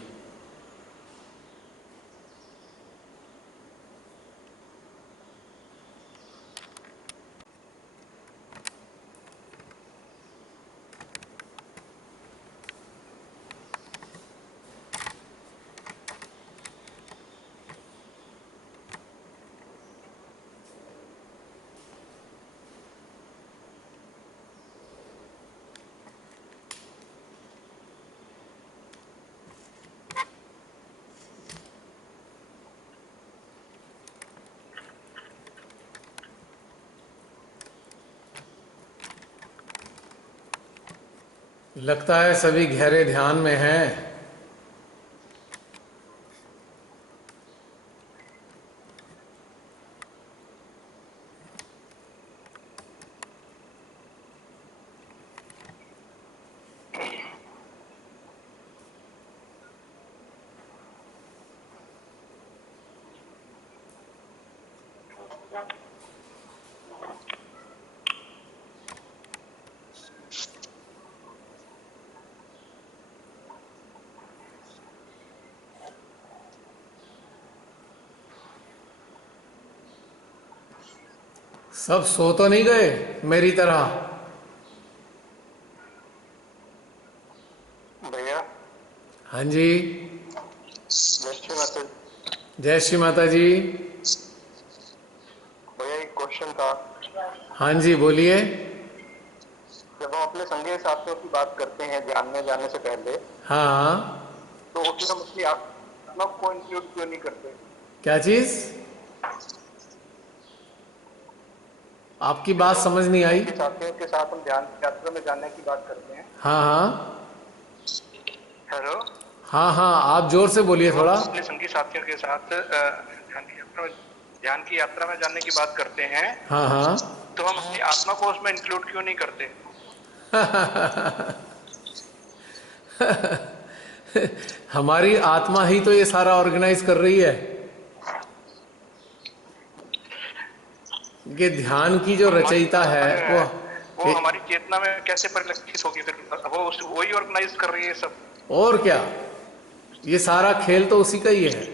लगता है सभी गहरे ध्यान में हैं। सब सो तो नहीं गए मेरी तरह? भैया। हाँ जी। जय श्री माता। जय श्री माता जी। भैया एक क्वेश्चन था। हाँ जी बोलिए। जब हम अपने संगी साथियों की बात करते हैं ध्यान में जाने से पहले, हाँ। तो उसमें हम अपनी आत्मा को इंक्लूड क्यों नहीं करते? क्या चीज? आपकी बात समझ नहीं आई। के साथियों के साथ हम ध्यान यात्रा में जाने की बात करते हैं। हाँ हाँ हेलो। हाँ हाँ, आप जोर से बोलिए जब हम थोड़ा। अपने संगी साथियों के साथ ध्यान की यात्रा में जाने की बात करते हैं, हाँ हाँ तो हम अपनी आत्मा को उसमें इंक्लूड क्यों नहीं करते? हमारी आत्मा ही तो ये सारा ऑर्गेनाइज कर रही है। ये ध्यान की जो हमारी जो रचयिता आत्मा है जो वो है वो हमारी चेतना में कैसे परिलक्षित होगी? फिर वो वही ऑर्गेनाइज कर रही है सब। और क्या, ये सारा खेल तो उसी का ही है।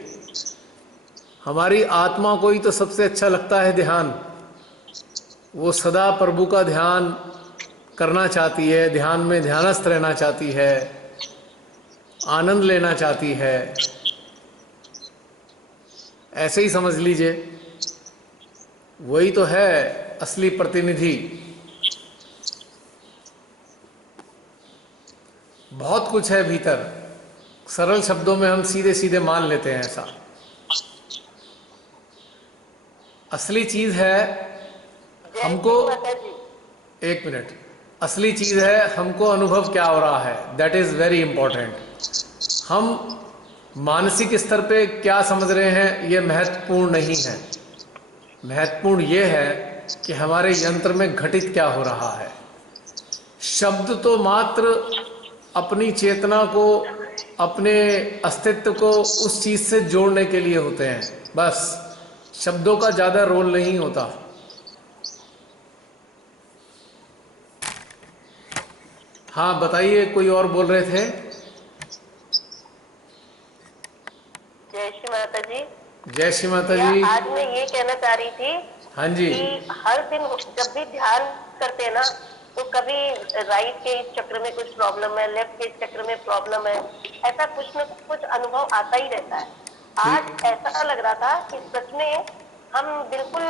हमारी आत्मा को ही तो सबसे अच्छा लगता है ध्यान। वो सदा प्रभु का ध्यान करना चाहती है, ध्यान में ध्यानस्थ रहना चाहती है, आनंद लेना चाहती है। ऐसे ही समझ लीजिए, वही तो है असली प्रतिनिधि। बहुत कुछ है भीतर, सरल शब्दों में हम सीधे सीधे मान लेते हैं ऐसा। असली चीज है हमको, एक मिनट, असली चीज है हमको अनुभव क्या हो रहा है, दैट इज वेरी इंपॉर्टेंट। हम मानसिक स्तर पे क्या समझ रहे हैं ये महत्वपूर्ण नहीं है। महत्वपूर्ण ये है कि हमारे यंत्र में घटित क्या हो रहा है। शब्द तो मात्र अपनी चेतना को, अपने अस्तित्व को उस चीज से जोड़ने के लिए होते हैं, बस। शब्दों का ज्यादा रोल नहीं होता। हाँ बताइए, कोई और बोल रहे थे? जय श्री माता जी। जय श्री माता या जी। आज मैं ये कहना चाह रही थी हाँ जी। कि हर दिन जब भी ध्यान करते हैं ना, तो कभी राइट के इस चक्र में कुछ प्रॉब्लम है, लेफ्ट के इस चक्र में प्रॉब्लम है, ऐसा कुछ न कुछ अनुभव आता ही रहता है। आज ऐसा लग रहा था कि सच में हम बिल्कुल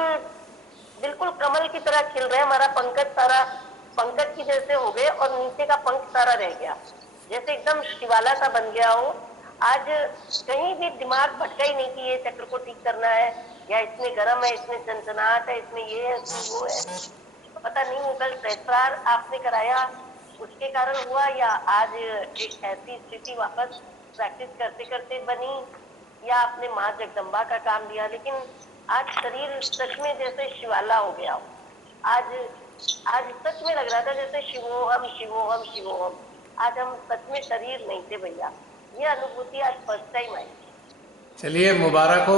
बिल्कुल कमल की तरह खिल रहे हैं। हमारा पंकज सारा पंकज की जैसे हो गए और नीचे का पंख सारा रह गया, जैसे एकदम शिवाला सा बन गया हो। आज कहीं भी दिमाग भटका ही नहीं कि ये चक्र को ठीक करना है, या इसमें गर्म है, इसमें चंचनाहट है, इसमें ये है, इसमें वो है। पता नहीं वो कल सहस्त्रार आपने कराया उसके कारण हुआ, या आज एक ऐसी स्थिति वापस प्रैक्टिस करते करते बनी, या आपने माँ जगदम्बा का काम लिया। लेकिन आज शरीर सच में जैसे शिवाला हो गया हो। आज आज सच में लग रहा था जैसे शिवोहम शिवोहम शिवोहम। आज हम सच में शरीर नहीं थे भैया। ये अनुभूति आज फर्स्ट टाइम आई। चलिए, मुबारक हो,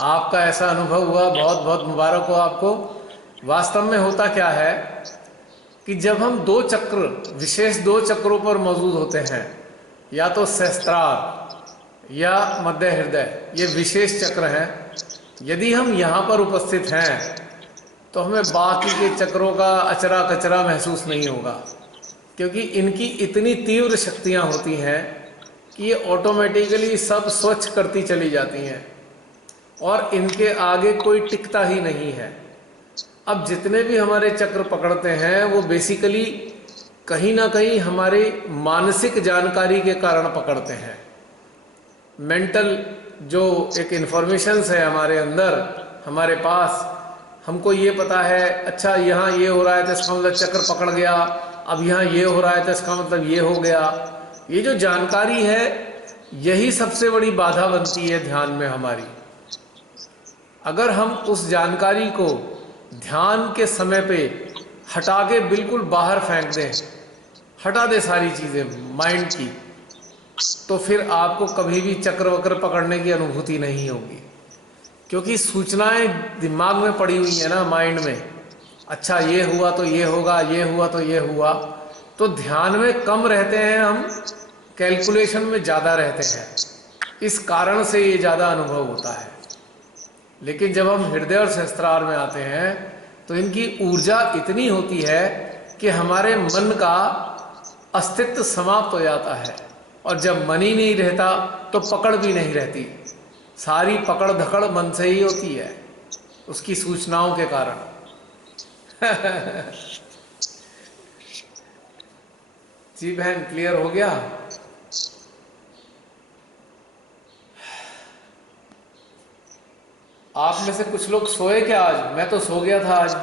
आपका ऐसा अनुभव हुआ, बहुत बहुत मुबारक हो आपको। वास्तव में होता क्या है कि जब हम दो चक्र, विशेष दो चक्रों पर मौजूद होते हैं, या तो सहस्त्रार या मध्य हृदय, ये विशेष चक्र हैं। यदि हम यहाँ पर उपस्थित हैं तो हमें बाकी के चक्रों का अचरा कचरा महसूस नहीं होगा, क्योंकि इनकी इतनी तीव्र शक्तियाँ होती हैं कि ये ऑटोमेटिकली सब स्वच्छ करती चली जाती हैं और इनके आगे कोई टिकता ही नहीं है। अब जितने भी हमारे चक्र पकड़ते हैं वो बेसिकली कहीं ना कहीं हमारी मानसिक जानकारी के कारण पकड़ते हैं। मेंटल जो एक इन्फॉर्मेशंस है हमारे अंदर, हमारे पास, हमको ये पता है, अच्छा यहाँ ये हो रहा है तो इसका मतलब चक्र पकड़ गया, अब यहाँ ये हो रहा है तो इसका मतलब ये हो गया। ये जो जानकारी है यही सबसे बड़ी बाधा बनती है ध्यान में हमारी। अगर हम उस जानकारी को ध्यान के समय पे हटा के बिल्कुल बाहर फेंक दें, हटा दे सारी चीज़ें माइंड की, तो फिर आपको कभी भी चक्र वक्र पकड़ने की अनुभूति नहीं होगी, क्योंकि सूचनाएं दिमाग में पड़ी हुई है ना, माइंड में। अच्छा ये हुआ तो ये होगा, ये हुआ तो ये हुआ। तो ध्यान में कम रहते हैं हम, कैलकुलेशन में ज़्यादा रहते हैं, इस कारण से ये ज़्यादा अनुभव होता है। लेकिन जब हम हृदय और सहस्त्रार में आते हैं तो इनकी ऊर्जा इतनी होती है कि हमारे मन का अस्तित्व समाप्त हो जाता है, और जब मन ही नहीं रहता तो पकड़ भी नहीं रहती। सारी पकड़ धकड़ मन से ही होती है, उसकी सूचनाओं के कारण। जी बहन, क्लियर हो गया? आप में से कुछ लोग सोए क्या आज? मैं तो सो गया था आज।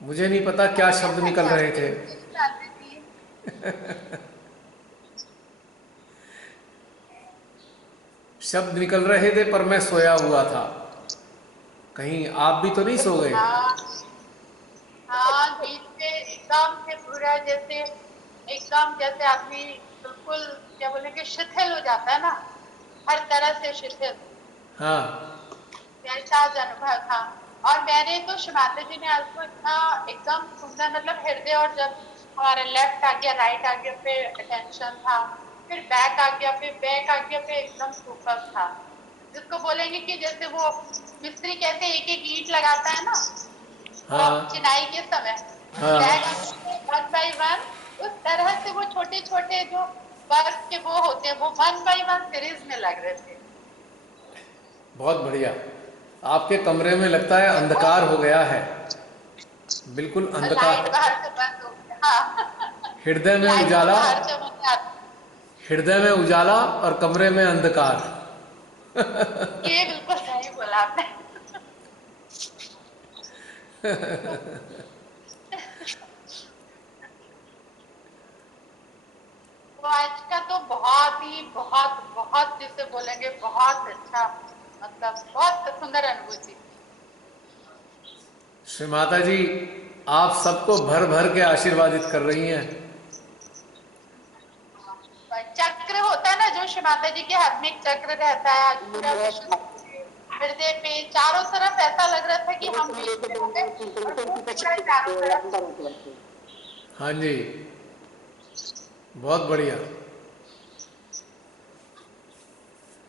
मुझे नहीं पता क्या क्या शब्द था निकल क्या रहे थे। मेरी जानती थी। शब्द निकल रहे थे पर मैं सोया हुआ था। कहीं आप भी तो नहीं सो गए? हाँ हाँ, बीच में एकदम से पूरा जैसे एकदम जैसे आदमी बिल्कुल क्या बोलेंगे शिथिल हो जाता है ना, हर तरह से शिथिल, हाँ। वैसा आज अनुभव था। और मैंने तो शिमाता जी ने आज को इतना एकदम सुंदर मतलब हृदय, और जब हमारा लेफ्ट आ गया राइट आ गया पे अटेंशन था, फिर बैक आ गया, फिर बैक आ गया पे एकदम सुपर था, जिसको बोलेंगे कि जैसे वो मिस्त्री कैसे एक एक ईंट लगाता है ना हाँ। चिनाई के समय, बैग हाँ। वन बाय वन, उस तरह से वो छोटे छोटे जो वर्क के वो होते हैं वो वन बाय वन सीरीज में लग रहे थे। बहुत बढ़िया। आपके कमरे में लगता है अंधकार हो गया है। बिल्कुल लाइट अंधकार। बाहर से बंद हो गया, हाँ हृदय में लाइट तो उजाला। बाहर से मुझे आती। हृदय में उजाला और कमरे में अंधकार। ये बिल्कुल सही बोला आपने। तो आज का तो बहुत ही बहुत बहुत जिसे बोलेंगे बहुत अच्छा, मतलब बहुत सुंदर अनुभूति थी। श्री माता जी, आप सबको भर भर के आशीर्वादित कर रही हैं। चक्र होता है ना जो शिव माता जी के हाथ में एक चक्र रहता है, आज पूरा विश्व हृदय पे चारों तरफ ऐसा लग रहा था कि हम बीच में हो गए और वो पूरा चारों तरफ। हाँ जी, बहुत बढ़िया।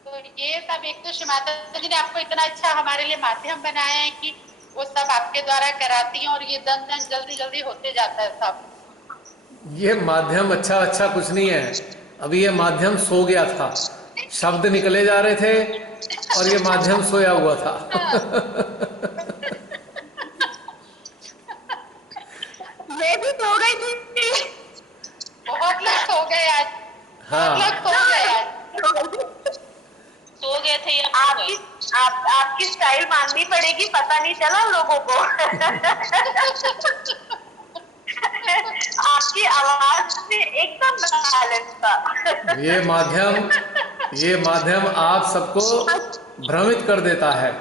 तो ये सब एक तो शिव माता जी ने आपको इतना अच्छा हमारे लिए माध्यम बनाया है कि वो सब आपके द्वारा कराती हैं और ये दन दन जल्दी जल्दी होते जाता है सब। ये माध्यम अच्छा अच्छा कुछ नहीं है। अभी ये माध्यम सो गया था, शब्द निकले जा रहे थे और ये माध्यम सोया हुआ था। हाँ, मैं भी सो गई थी। बहुत लोग सो गए आज, बहुत लोग हाँ। सो गए आज। सो गए थे या आपकी आपकी स्टाइल माननी पड़ेगी, पता नहीं चला लोगों को। आपकी आवाज में एकदम बैलेंस था। ये माध्यम आप सबको भ्रमित कर देता है।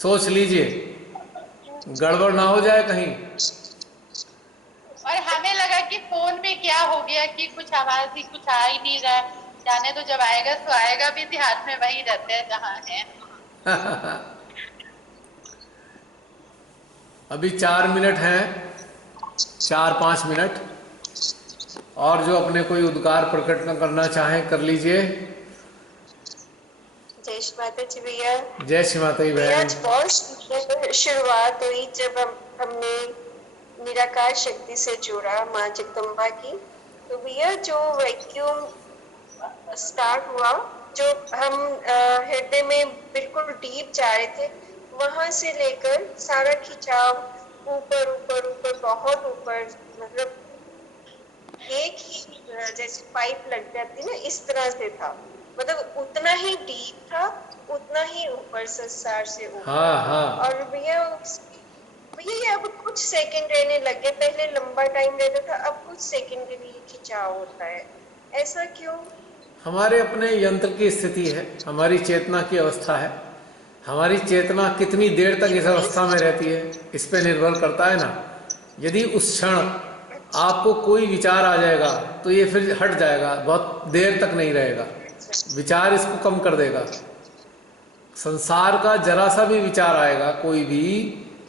सोच लीजिए, गड़बड़ ना हो जाए कहीं। और हमें लगा कि फोन में क्या हो गया कि कुछ आवाज ही कुछ आ ही नहीं रहा है, जाने तो जब आएगा तो आएगा भी, ध्यान में वही रहते हैं जहाँ है। अभी 4 मिनट हैं, 4-5 मिनट, और जो अपने कोई उद्गार प्रकट न करना चाहें कर लीजिए। जय श्री माता जी भैया। जय श्री माता जी भैया बहन। आज बहुत सुंदर शुरुआत हुई जब हमने निराकार शक्ति से जुड़ा माँ जगदम्बा की। तो भैया जो वैक्यूम स्टार्ट हुआ, जो हम हृदय में बिल्कुल डीप जा रहे थे, वहां से लेकर सारा खिंचाव ऊपर ऊपर ऊपर बहुत ऊपर, मतलब एक ही जैसे पाइप लग जाती ना इस तरह से था, मतलब उतना ही डीप था, उतना ही ऊपर संसार से ऊपर। हाँ हाँ। और भैया भैया अब कुछ सेकंड रहने लग गए, पहले लंबा टाइम रहता था, अब कुछ सेकंड के लिए खिंचाव होता है, ऐसा क्यों? हमारे अपने यंत्र की स्थिति है, हमारी चेतना की अवस्था है। हमारी चेतना कितनी देर तक इस अवस्था में रहती है इस पे निर्भर करता है ना। यदि उस क्षण आपको कोई विचार आ जाएगा तो ये फिर हट जाएगा, बहुत देर तक नहीं रहेगा। विचार इसको कम कर देगा। संसार का जरा सा भी विचार आएगा कोई भी,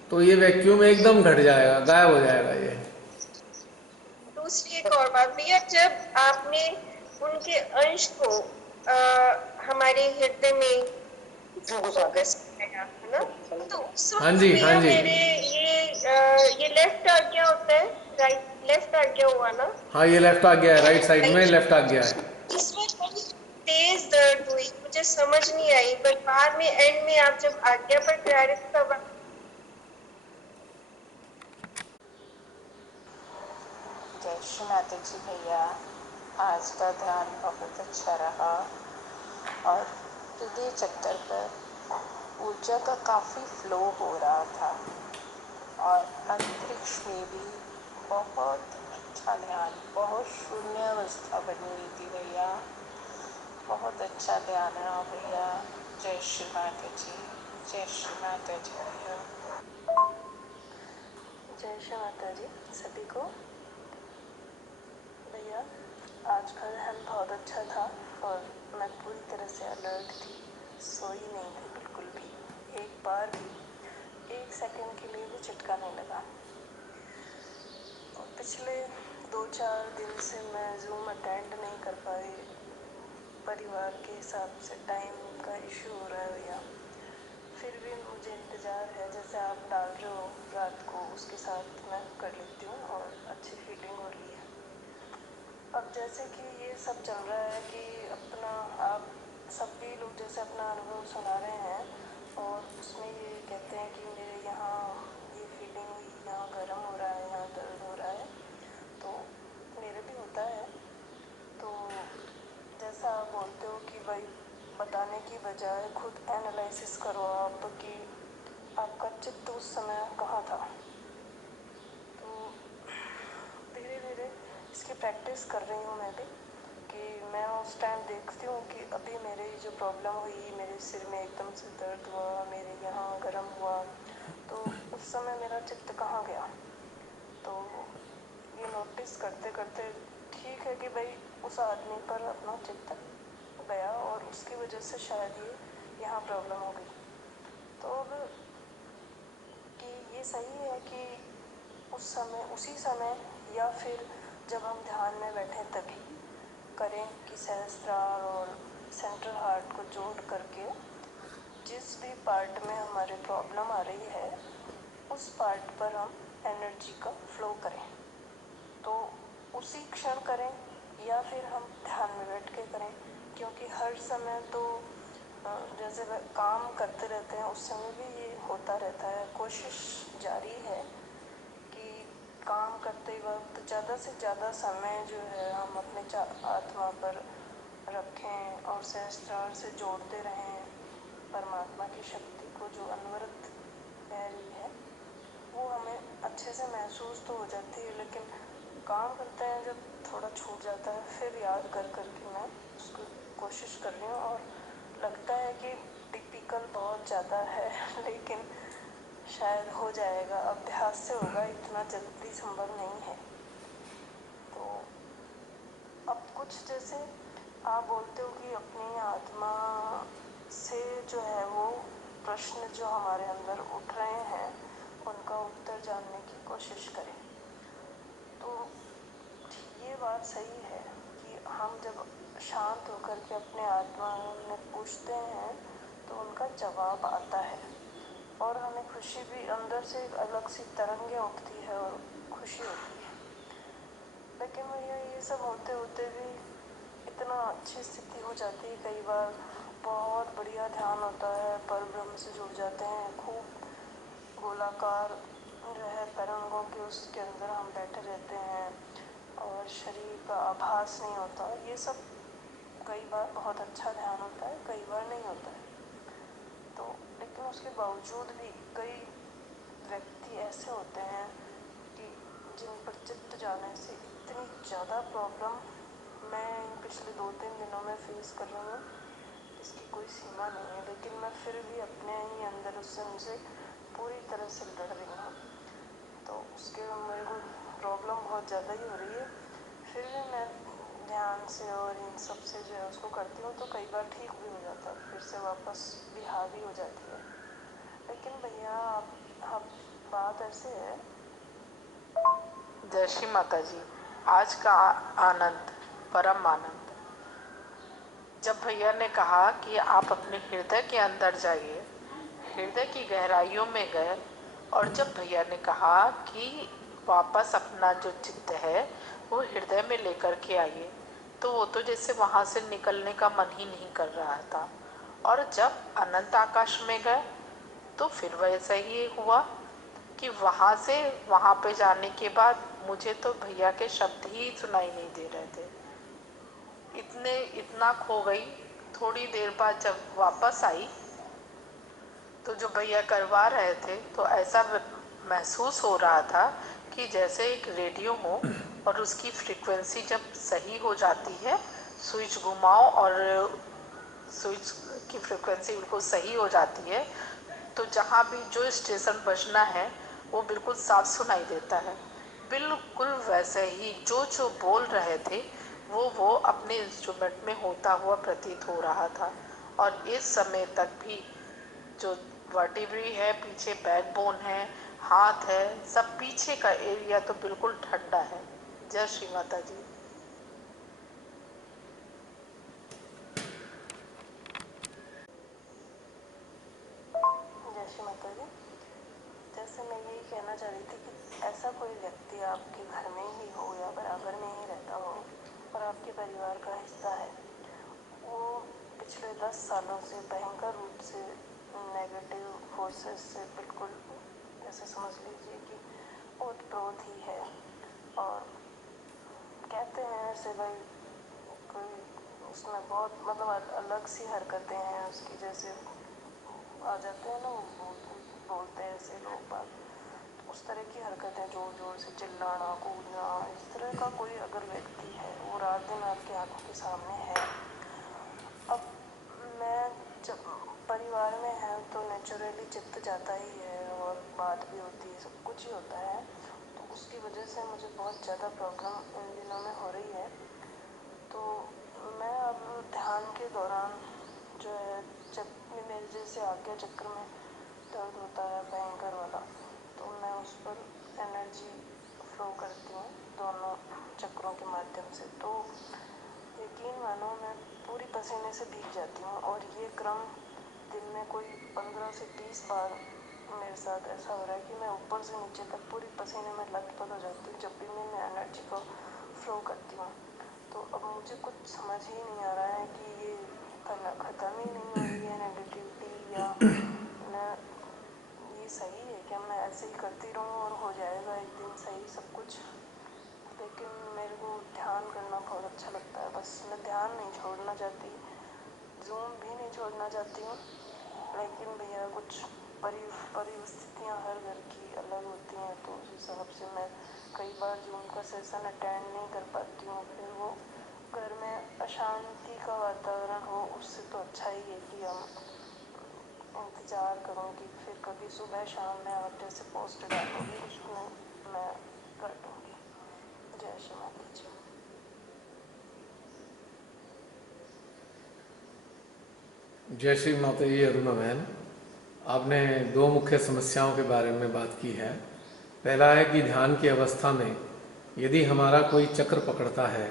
तो ये वैक्यूम एकदम घट जाएगा, गायब हो जाएगा ये। दूसरी एक और बात भैया, जब आपने उनके अंश को हमारे हृदय में फोकस किया है ना, तो उस हाँ वक्त जी, हाँ भैया जी। मेरे ये लेफ्ट आज्ञा होता है, राइट लेफ्ट आज्ञा हुआ ना? हाँ, ये लेफ्ट आ गया है, राइट साइड में लेफ्ट आ गया है। इसमें थोड़ी तेज दर्द हुई, मुझे समझ नहीं आई, पर बाद में एंड में आप जब आज्ञा पर करा रहे थे तब। जय श्री माता जी भैया, आज का ध्यान बहुत अच्छा रहा और हृदय चक्र पर ऊर्जा का काफ़ी फ्लो हो रहा था और अंतरिक्ष में भी बहुत अच्छा ध्यान, बहुत शून्य अवस्था बनी हुई थी भैया। बहुत अच्छा ध्यान रहा भैया। जय श्री माता जी, जय श्री माता जी भैया। जय श्री माता जी सभी को। भैया आज का ध्यान बहुत अच्छा था और मैं पूरी तरह से अलर्ट थी, सोई नहीं थी बिल्कुल भी। एक बार भी 1 सेकंड के लिए भी झटका नहीं लगा। और पिछले 2-4 दिन से मैं जूम अटेंड नहीं कर पाई। परिवार के हिसाब से टाइम का इशू हो रहा है भैया। फिर भी मुझे इंतज़ार है, जैसे आप डाल रहे हो रात को उसके साथ मैं कर लेती हूँ और अच्छी फीलिंग हो रही है। अब जैसे कि ये सब चल रहा है कि अपना आप सभी लोग जैसे अपना अनुभव सुना रहे हैं और उसमें ये कहते हैं कि मेरे यहाँ ये फीलिंग हुई, यहाँ गर्म हो रहा है, यहाँ दर्द हो रहा है, तो मेरे भी होता है। तो जैसा आप बोलते हो कि भाई बताने की बजाय खुद एनालिसिस करो आप कि आपका चित्त उस समय कहाँ था। तो धीरे धीरे इसकी प्रैक्टिस कर रही हूँ मैं भी कि मैं उस टाइम देखती हूँ कि अभी मेरे जो प्रॉब्लम हुई, मेरे सिर में एकदम से दर्द हुआ, मेरे यहाँ गर्म हुआ, तो उस समय मेरा चित्त कहाँ गया। तो ये नोटिस करते करते ठीक है कि भाई उस आदमी पर अपना चित्त गया और उसकी वजह से शायद ये यहाँ प्रॉब्लम हो गई। तो अब कि ये सही है कि उस समय उसी समय या फिर जब हम ध्यान में बैठे तभी करें कि सहस्त्रार और सेंट्रल हार्ट को जोड़ करके जिस भी पार्ट में हमारे प्रॉब्लम आ रही है उस पार्ट पर हम एनर्जी का फ्लो करें। तो उसी क्षण करें या फिर हम ध्यान में बैठ के करें, क्योंकि हर समय तो जैसे काम करते रहते हैं उस समय भी ये होता रहता है। कोशिश जारी है कि काम करते वक्त ज़्यादा से ज़्यादा समय जो है हम अपने आत्मा पर रखें और सहस्त्रार से जोड़ते रहें परमात्मा की शक्ति को जो अनवरत बह रही है। वो हमें अच्छे से महसूस तो हो जाती है, लेकिन काम करते हैं जब थोड़ा छूट जाता है, फिर याद कर करके मैं उसको कोशिश कर रही हूँ। और लगता है कि टिपिकल बहुत ज़्यादा है, लेकिन शायद हो जाएगा, अभ्यास से होगा, इतना जल्दी संभव नहीं है। तो अब कुछ जैसे आप बोलते हो कि अपनी आत्मा से जो है वो प्रश्न जो हमारे अंदर उठ रहे हैं उनका उत्तर जानने की कोशिश करें। तो ये बात सही है कि हम जब शांत होकर के अपने आत्मा में पूछते हैं तो उनका जवाब आता है और हमें खुशी भी अंदर से एक अलग सी तरंगें उठती है और खुशी होती है। लेकिन भैया ये सब होते होते भी इतना अच्छी स्थिति हो जाती है, कई बार बहुत बढ़िया ध्यान होता है, पर ब्रह्म से जुड़ जाते हैं, खूब गोलाकार जो है तरंगों के उसके अंदर हम बैठे रहते हैं और शरीर का आभास नहीं होता। ये सब कई बार बहुत अच्छा ध्यान होता है, कई बार नहीं होता है। तो लेकिन उसके बावजूद भी कई व्यक्ति ऐसे होते हैं कि जिन पर चित्त जाने से इतनी ज़्यादा प्रॉब्लम मैं पिछले 2-3 दिनों में फेस कर रही हूँ, इसकी कोई सीमा नहीं है। लेकिन मैं फिर भी अपने ही अंदर उनसे पूरी तरह से लड़ रही हूँ। तो उसके मेरे को प्रॉब्लम बहुत ज़्यादा ही हो रही है, फिर भी मैं ध्यान से और इन सब से जो है उसको करती हूँ तो कई बार ठीक भी हो जाता है, फिर से वापस भी हावी हो जाती है। लेकिन भैया आप बात ऐसे है। जय श्री माता जी। आज का आनंद, परम आनंद, जब भैया ने कहा कि आप अपने हृदय के अंदर जाइए, हृदय की गहराइयों में गए, और जब भैया ने कहा कि वापस अपना जो चित्त है वो हृदय में लेकर के आइए, तो वो तो जैसे वहाँ से निकलने का मन ही नहीं कर रहा था। और जब अनंत आकाश में गए तो फिर वैसा ही हुआ कि वहाँ से वहाँ पे जाने के बाद मुझे तो भैया के शब्द ही सुनाई नहीं दे रहे थे, इतना खो गई। थोड़ी देर बाद जब वापस आई तो जो भैया करवा रहे थे तो ऐसा महसूस हो रहा था कि जैसे एक रेडियो हो और उसकी फ्रीक्वेंसी जब सही हो जाती है, स्विच घुमाओ और स्विच की फ्रीक्वेंसी बिल्कुल सही हो जाती है तो जहाँ भी जो स्टेशन बजना है वो बिल्कुल साफ सुनाई देता है। बिल्कुल वैसे ही जो बोल रहे थे वो अपने इंस्ट्रूमेंट में होता हुआ प्रतीत हो रहा था। और इस समय तक भी जो वर्टिब्री है, पीछे बैकबोन है, हाथ है, सब पीछे का एरिया तो बिल्कुल ठंडा है। जय श्री माता जी। जय श्री माता जी। जैसे मैं यही कहना चाह रही थी कि ऐसा कोई व्यक्ति आपके घर में ही हो या बराबर में ही रहता हो और आपके परिवार का हिस्सा है, वो पिछले 10 सालों से भयंकर रूप से नेगेटिव फोर्सेस से बिल्कुल ऐसे समझ लीजिए कि ओतप्रोत ही है। और कहते हैं ऐसे भाई कोई उसमें बहुत मतलब अलग सी हरकतें हैं उसकी, जैसे आ जाते हैं ना वो बोलते हैं ऐसे लोग बात, तो उस तरह की हरकतें जोर जोर से चिल्लाना कूदना, इस तरह का कोई अगर व्यक्ति है वो रात दिन आपकी आंखों के सामने है। अब मैं जब परिवार में है तो नेचुरली चित्त जाता ही है और बात भी होती है, सब कुछ ही होता है। तो उसकी वजह से मुझे बहुत ज़्यादा प्रॉब्लम इन दिनों में हो रही है। तो मैं अब ध्यान के दौरान जो है, जब भी मेरे जैसे आज्ञा चक्र में दर्द होता है भयंकर वाला, तो मैं उस पर एनर्जी फ्लो करती हूँ दोनों चक्रों के माध्यम से। तो यकीन मानो मैं पूरी पसीने से भीग जाती हूँ और ये क्रम दिन में कोई 15 से 20 बार मेरे साथ ऐसा हो रहा है कि मैं ऊपर से नीचे तक पूरी पसीने में लथपथ हो जाती हूँ जब भी मैं एनर्जी को फ्लो करती हूँ। तो अब मुझे कुछ समझ ही नहीं आ रहा है कि ये ख़त्म ही नहीं हो रही है नेगेटिविटी, या मैं ये सही है क्या मैं ऐसे ही करती रहूँ और हो जाएगा एक दिन सही सब कुछ। लेकिन मेरे को ध्यान करना बहुत अच्छा लगता है, बस मैं ध्यान नहीं छोड़ना चाहती, जूम भी नहीं छोड़ना चाहती हूँ। लेकिन भैया कुछ परिस्थितियाँ हर घर की अलग होती हैं, तो उस हिसाब से मैं कई बार जूम का सेशन अटेंड नहीं कर पाती हूँ। फिर वो घर में अशांति का वातावरण हो, उससे तो अच्छा ही है कि हम इंतज़ार करूँ कि फिर कभी सुबह शाम में आप जैसे पोस्ट डालोगी उसमें मैं कर दूँगी। जय श्री माता जी। जय श्री माता जी। अरुणा बहन, आपने 2 मुख्य समस्याओं के बारे में बात की है। पहला है कि ध्यान की अवस्था में यदि हमारा कोई चक्र पकड़ता है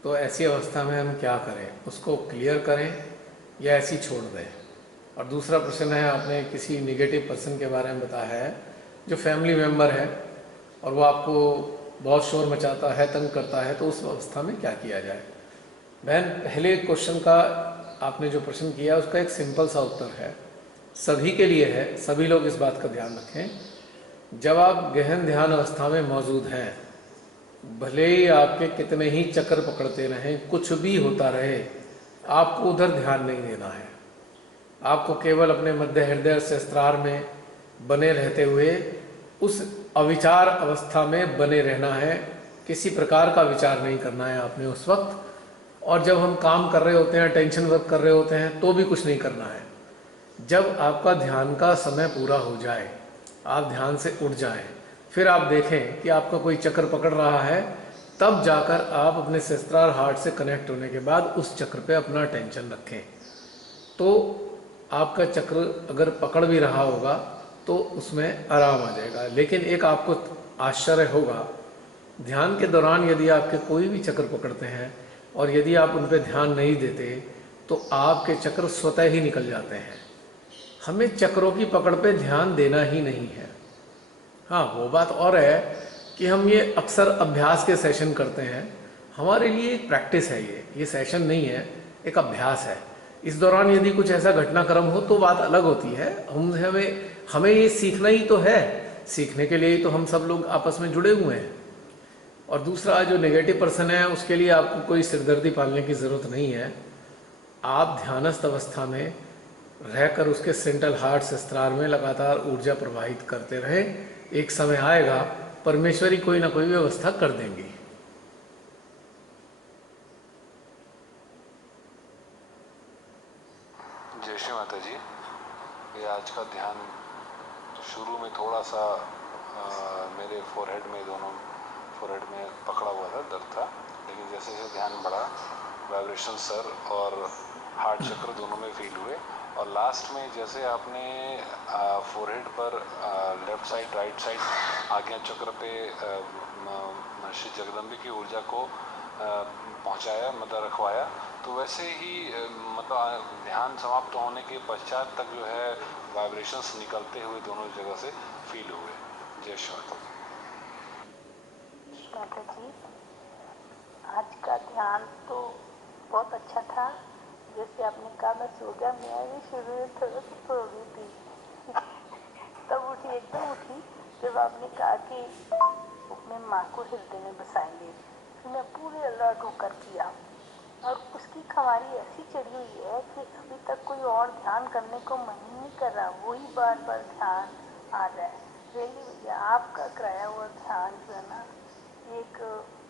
तो ऐसी अवस्था में हम क्या करें, उसको क्लियर करें या ऐसी छोड़ दें। और दूसरा प्रश्न है, आपने किसी निगेटिव पर्सन के बारे में बताया है जो फैमिली मेम्बर है और वो आपको बहुत शोर मचाता है, तंग करता है, तो उस अवस्था में क्या किया जाए। बहन, पहले क्वेश्चन का आपने जो प्रश्न किया उसका एक सिंपल सा उत्तर है, सभी के लिए है, सभी लोग इस बात का ध्यान रखें। जब आप गहन ध्यान अवस्था में मौजूद हैं, भले ही आपके कितने ही चक्र पकड़ते रहें, कुछ भी होता रहे, आपको उधर ध्यान नहीं देना है। आपको केवल अपने मध्य हृदय सहस्त्रार में बने रहते हुए उस अविचार अवस्था में बने रहना है। किसी प्रकार का विचार नहीं करना है आपने उस वक्त। और जब हम काम कर रहे होते हैं, टेंशन वर्क कर रहे होते हैं, तो भी कुछ नहीं करना है। जब आपका ध्यान का समय पूरा हो जाए, आप ध्यान से उठ जाएं, फिर आप देखें कि आपका कोई चक्र पकड़ रहा है, तब जाकर आप अपने सहस्त्रार हार्ट से कनेक्ट होने के बाद उस चक्र पे अपना अटेंशन रखें। तो आपका चक्र अगर पकड़ भी रहा होगा तो उसमें आराम आ जाएगा। लेकिन एक आपको आश्चर्य होगा, ध्यान के दौरान यदि आपके कोई भी चक्र पकड़ते हैं और यदि आप उन पर ध्यान नहीं देते तो आपके चक्र स्वतः ही निकल जाते हैं। हमें चक्रों की पकड़ पे ध्यान देना ही नहीं है। हाँ, वो बात और है कि हम ये अक्सर अभ्यास के सेशन करते हैं, हमारे लिए एक प्रैक्टिस है, ये सेशन नहीं है, एक अभ्यास है। इस दौरान यदि कुछ ऐसा घटनाक्रम हो तो बात अलग होती है। हमें ये सीखना ही तो है, सीखने के लिए ही तो हम सब लोग आपस में जुड़े हुए हैं। और दूसरा, जो नेगेटिव पर्सन है उसके लिए आपको कोई सिरदर्दी पालने की ज़रूरत नहीं है। आप ध्यानस्थ अवस्था में रहकर उसके सेंट्रल हार्ट सहस्त्रार में लगातार ऊर्जा प्रवाहित करते रहे, एक समय आएगा परमेश्वरी कोई ना कोई व्यवस्था कर देंगी। जय श्री माता जी। ये आज का ध्यान शुरू में थोड़ा सा मेरे फोरहेड में पकड़ा हुआ था, दर्द था, लेकिन जैसे जैसे ध्यान बढ़ा वाइब्रेशन सर और हार्ट चक्र दोनों में फील हुए, और लास्ट में जैसे आपने फोरहेड पर लेफ्ट साइड राइट साइड आज्ञा चक्र पे श्री जगदम्बे की ऊर्जा को पहुंचाया, मतलब रखवाया, तो वैसे ही मतलब ध्यान समाप्त होने के पश्चात तक जो है वाइब्रेशंस निकलते हुए दोनों जगह से फील हुए। जय श्री माता जी, आज का ध्यान तो बहुत अच्छा था। जैसे आपने कहा मैं सो गया, मैं भी शुरू में थोड़ा सा सो गई थी तब उठी, एकदम उठी जब आपने कहा कि अपने माँ को हृदय में बसाएंगे, फिर मैं पूरे अलर्ट होकर किया, और उसकी खमारी ऐसी चढ़ी हुई है कि अभी तक कोई और ध्यान करने को मन ही नहीं कर रहा, वही बार बार ध्यान आ रहा है। रियली भैया आपका कराया हुआ ध्यान जो है ना, एक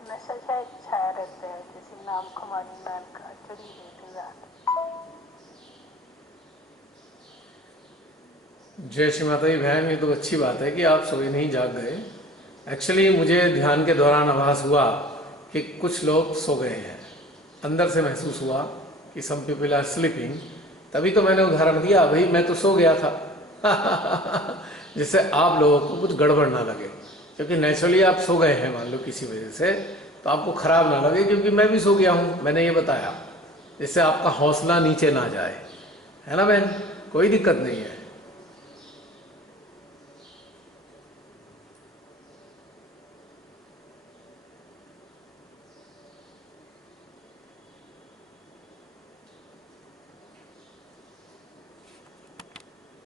नशा शायद छाया रहता है, जैसे नाम खमारी नान का चढ़ी है दिन रात। जय श्री माता जी। बहन, ये तो अच्छी बात है कि आप सोए नहीं, जाग गए। एक्चुअली मुझे ध्यान के दौरान आभास हुआ कि कुछ लोग सो गए हैं, अंदर से महसूस हुआ कि सम पीपल आर स्लीपिंग, तभी तो मैंने उदाहरण दिया, भाई मैं तो सो गया था जिससे आप लोगों को कुछ गड़बड़ ना लगे, क्योंकि नेचुरली आप सो गए हैं मान लो किसी वजह से, तो आपको खराब ना लगे, क्योंकि मैं भी सो गया हूँ, मैंने ये बताया, जिससे आपका हौसला नीचे ना जाए, है ना बहन, कोई दिक्कत नहीं है।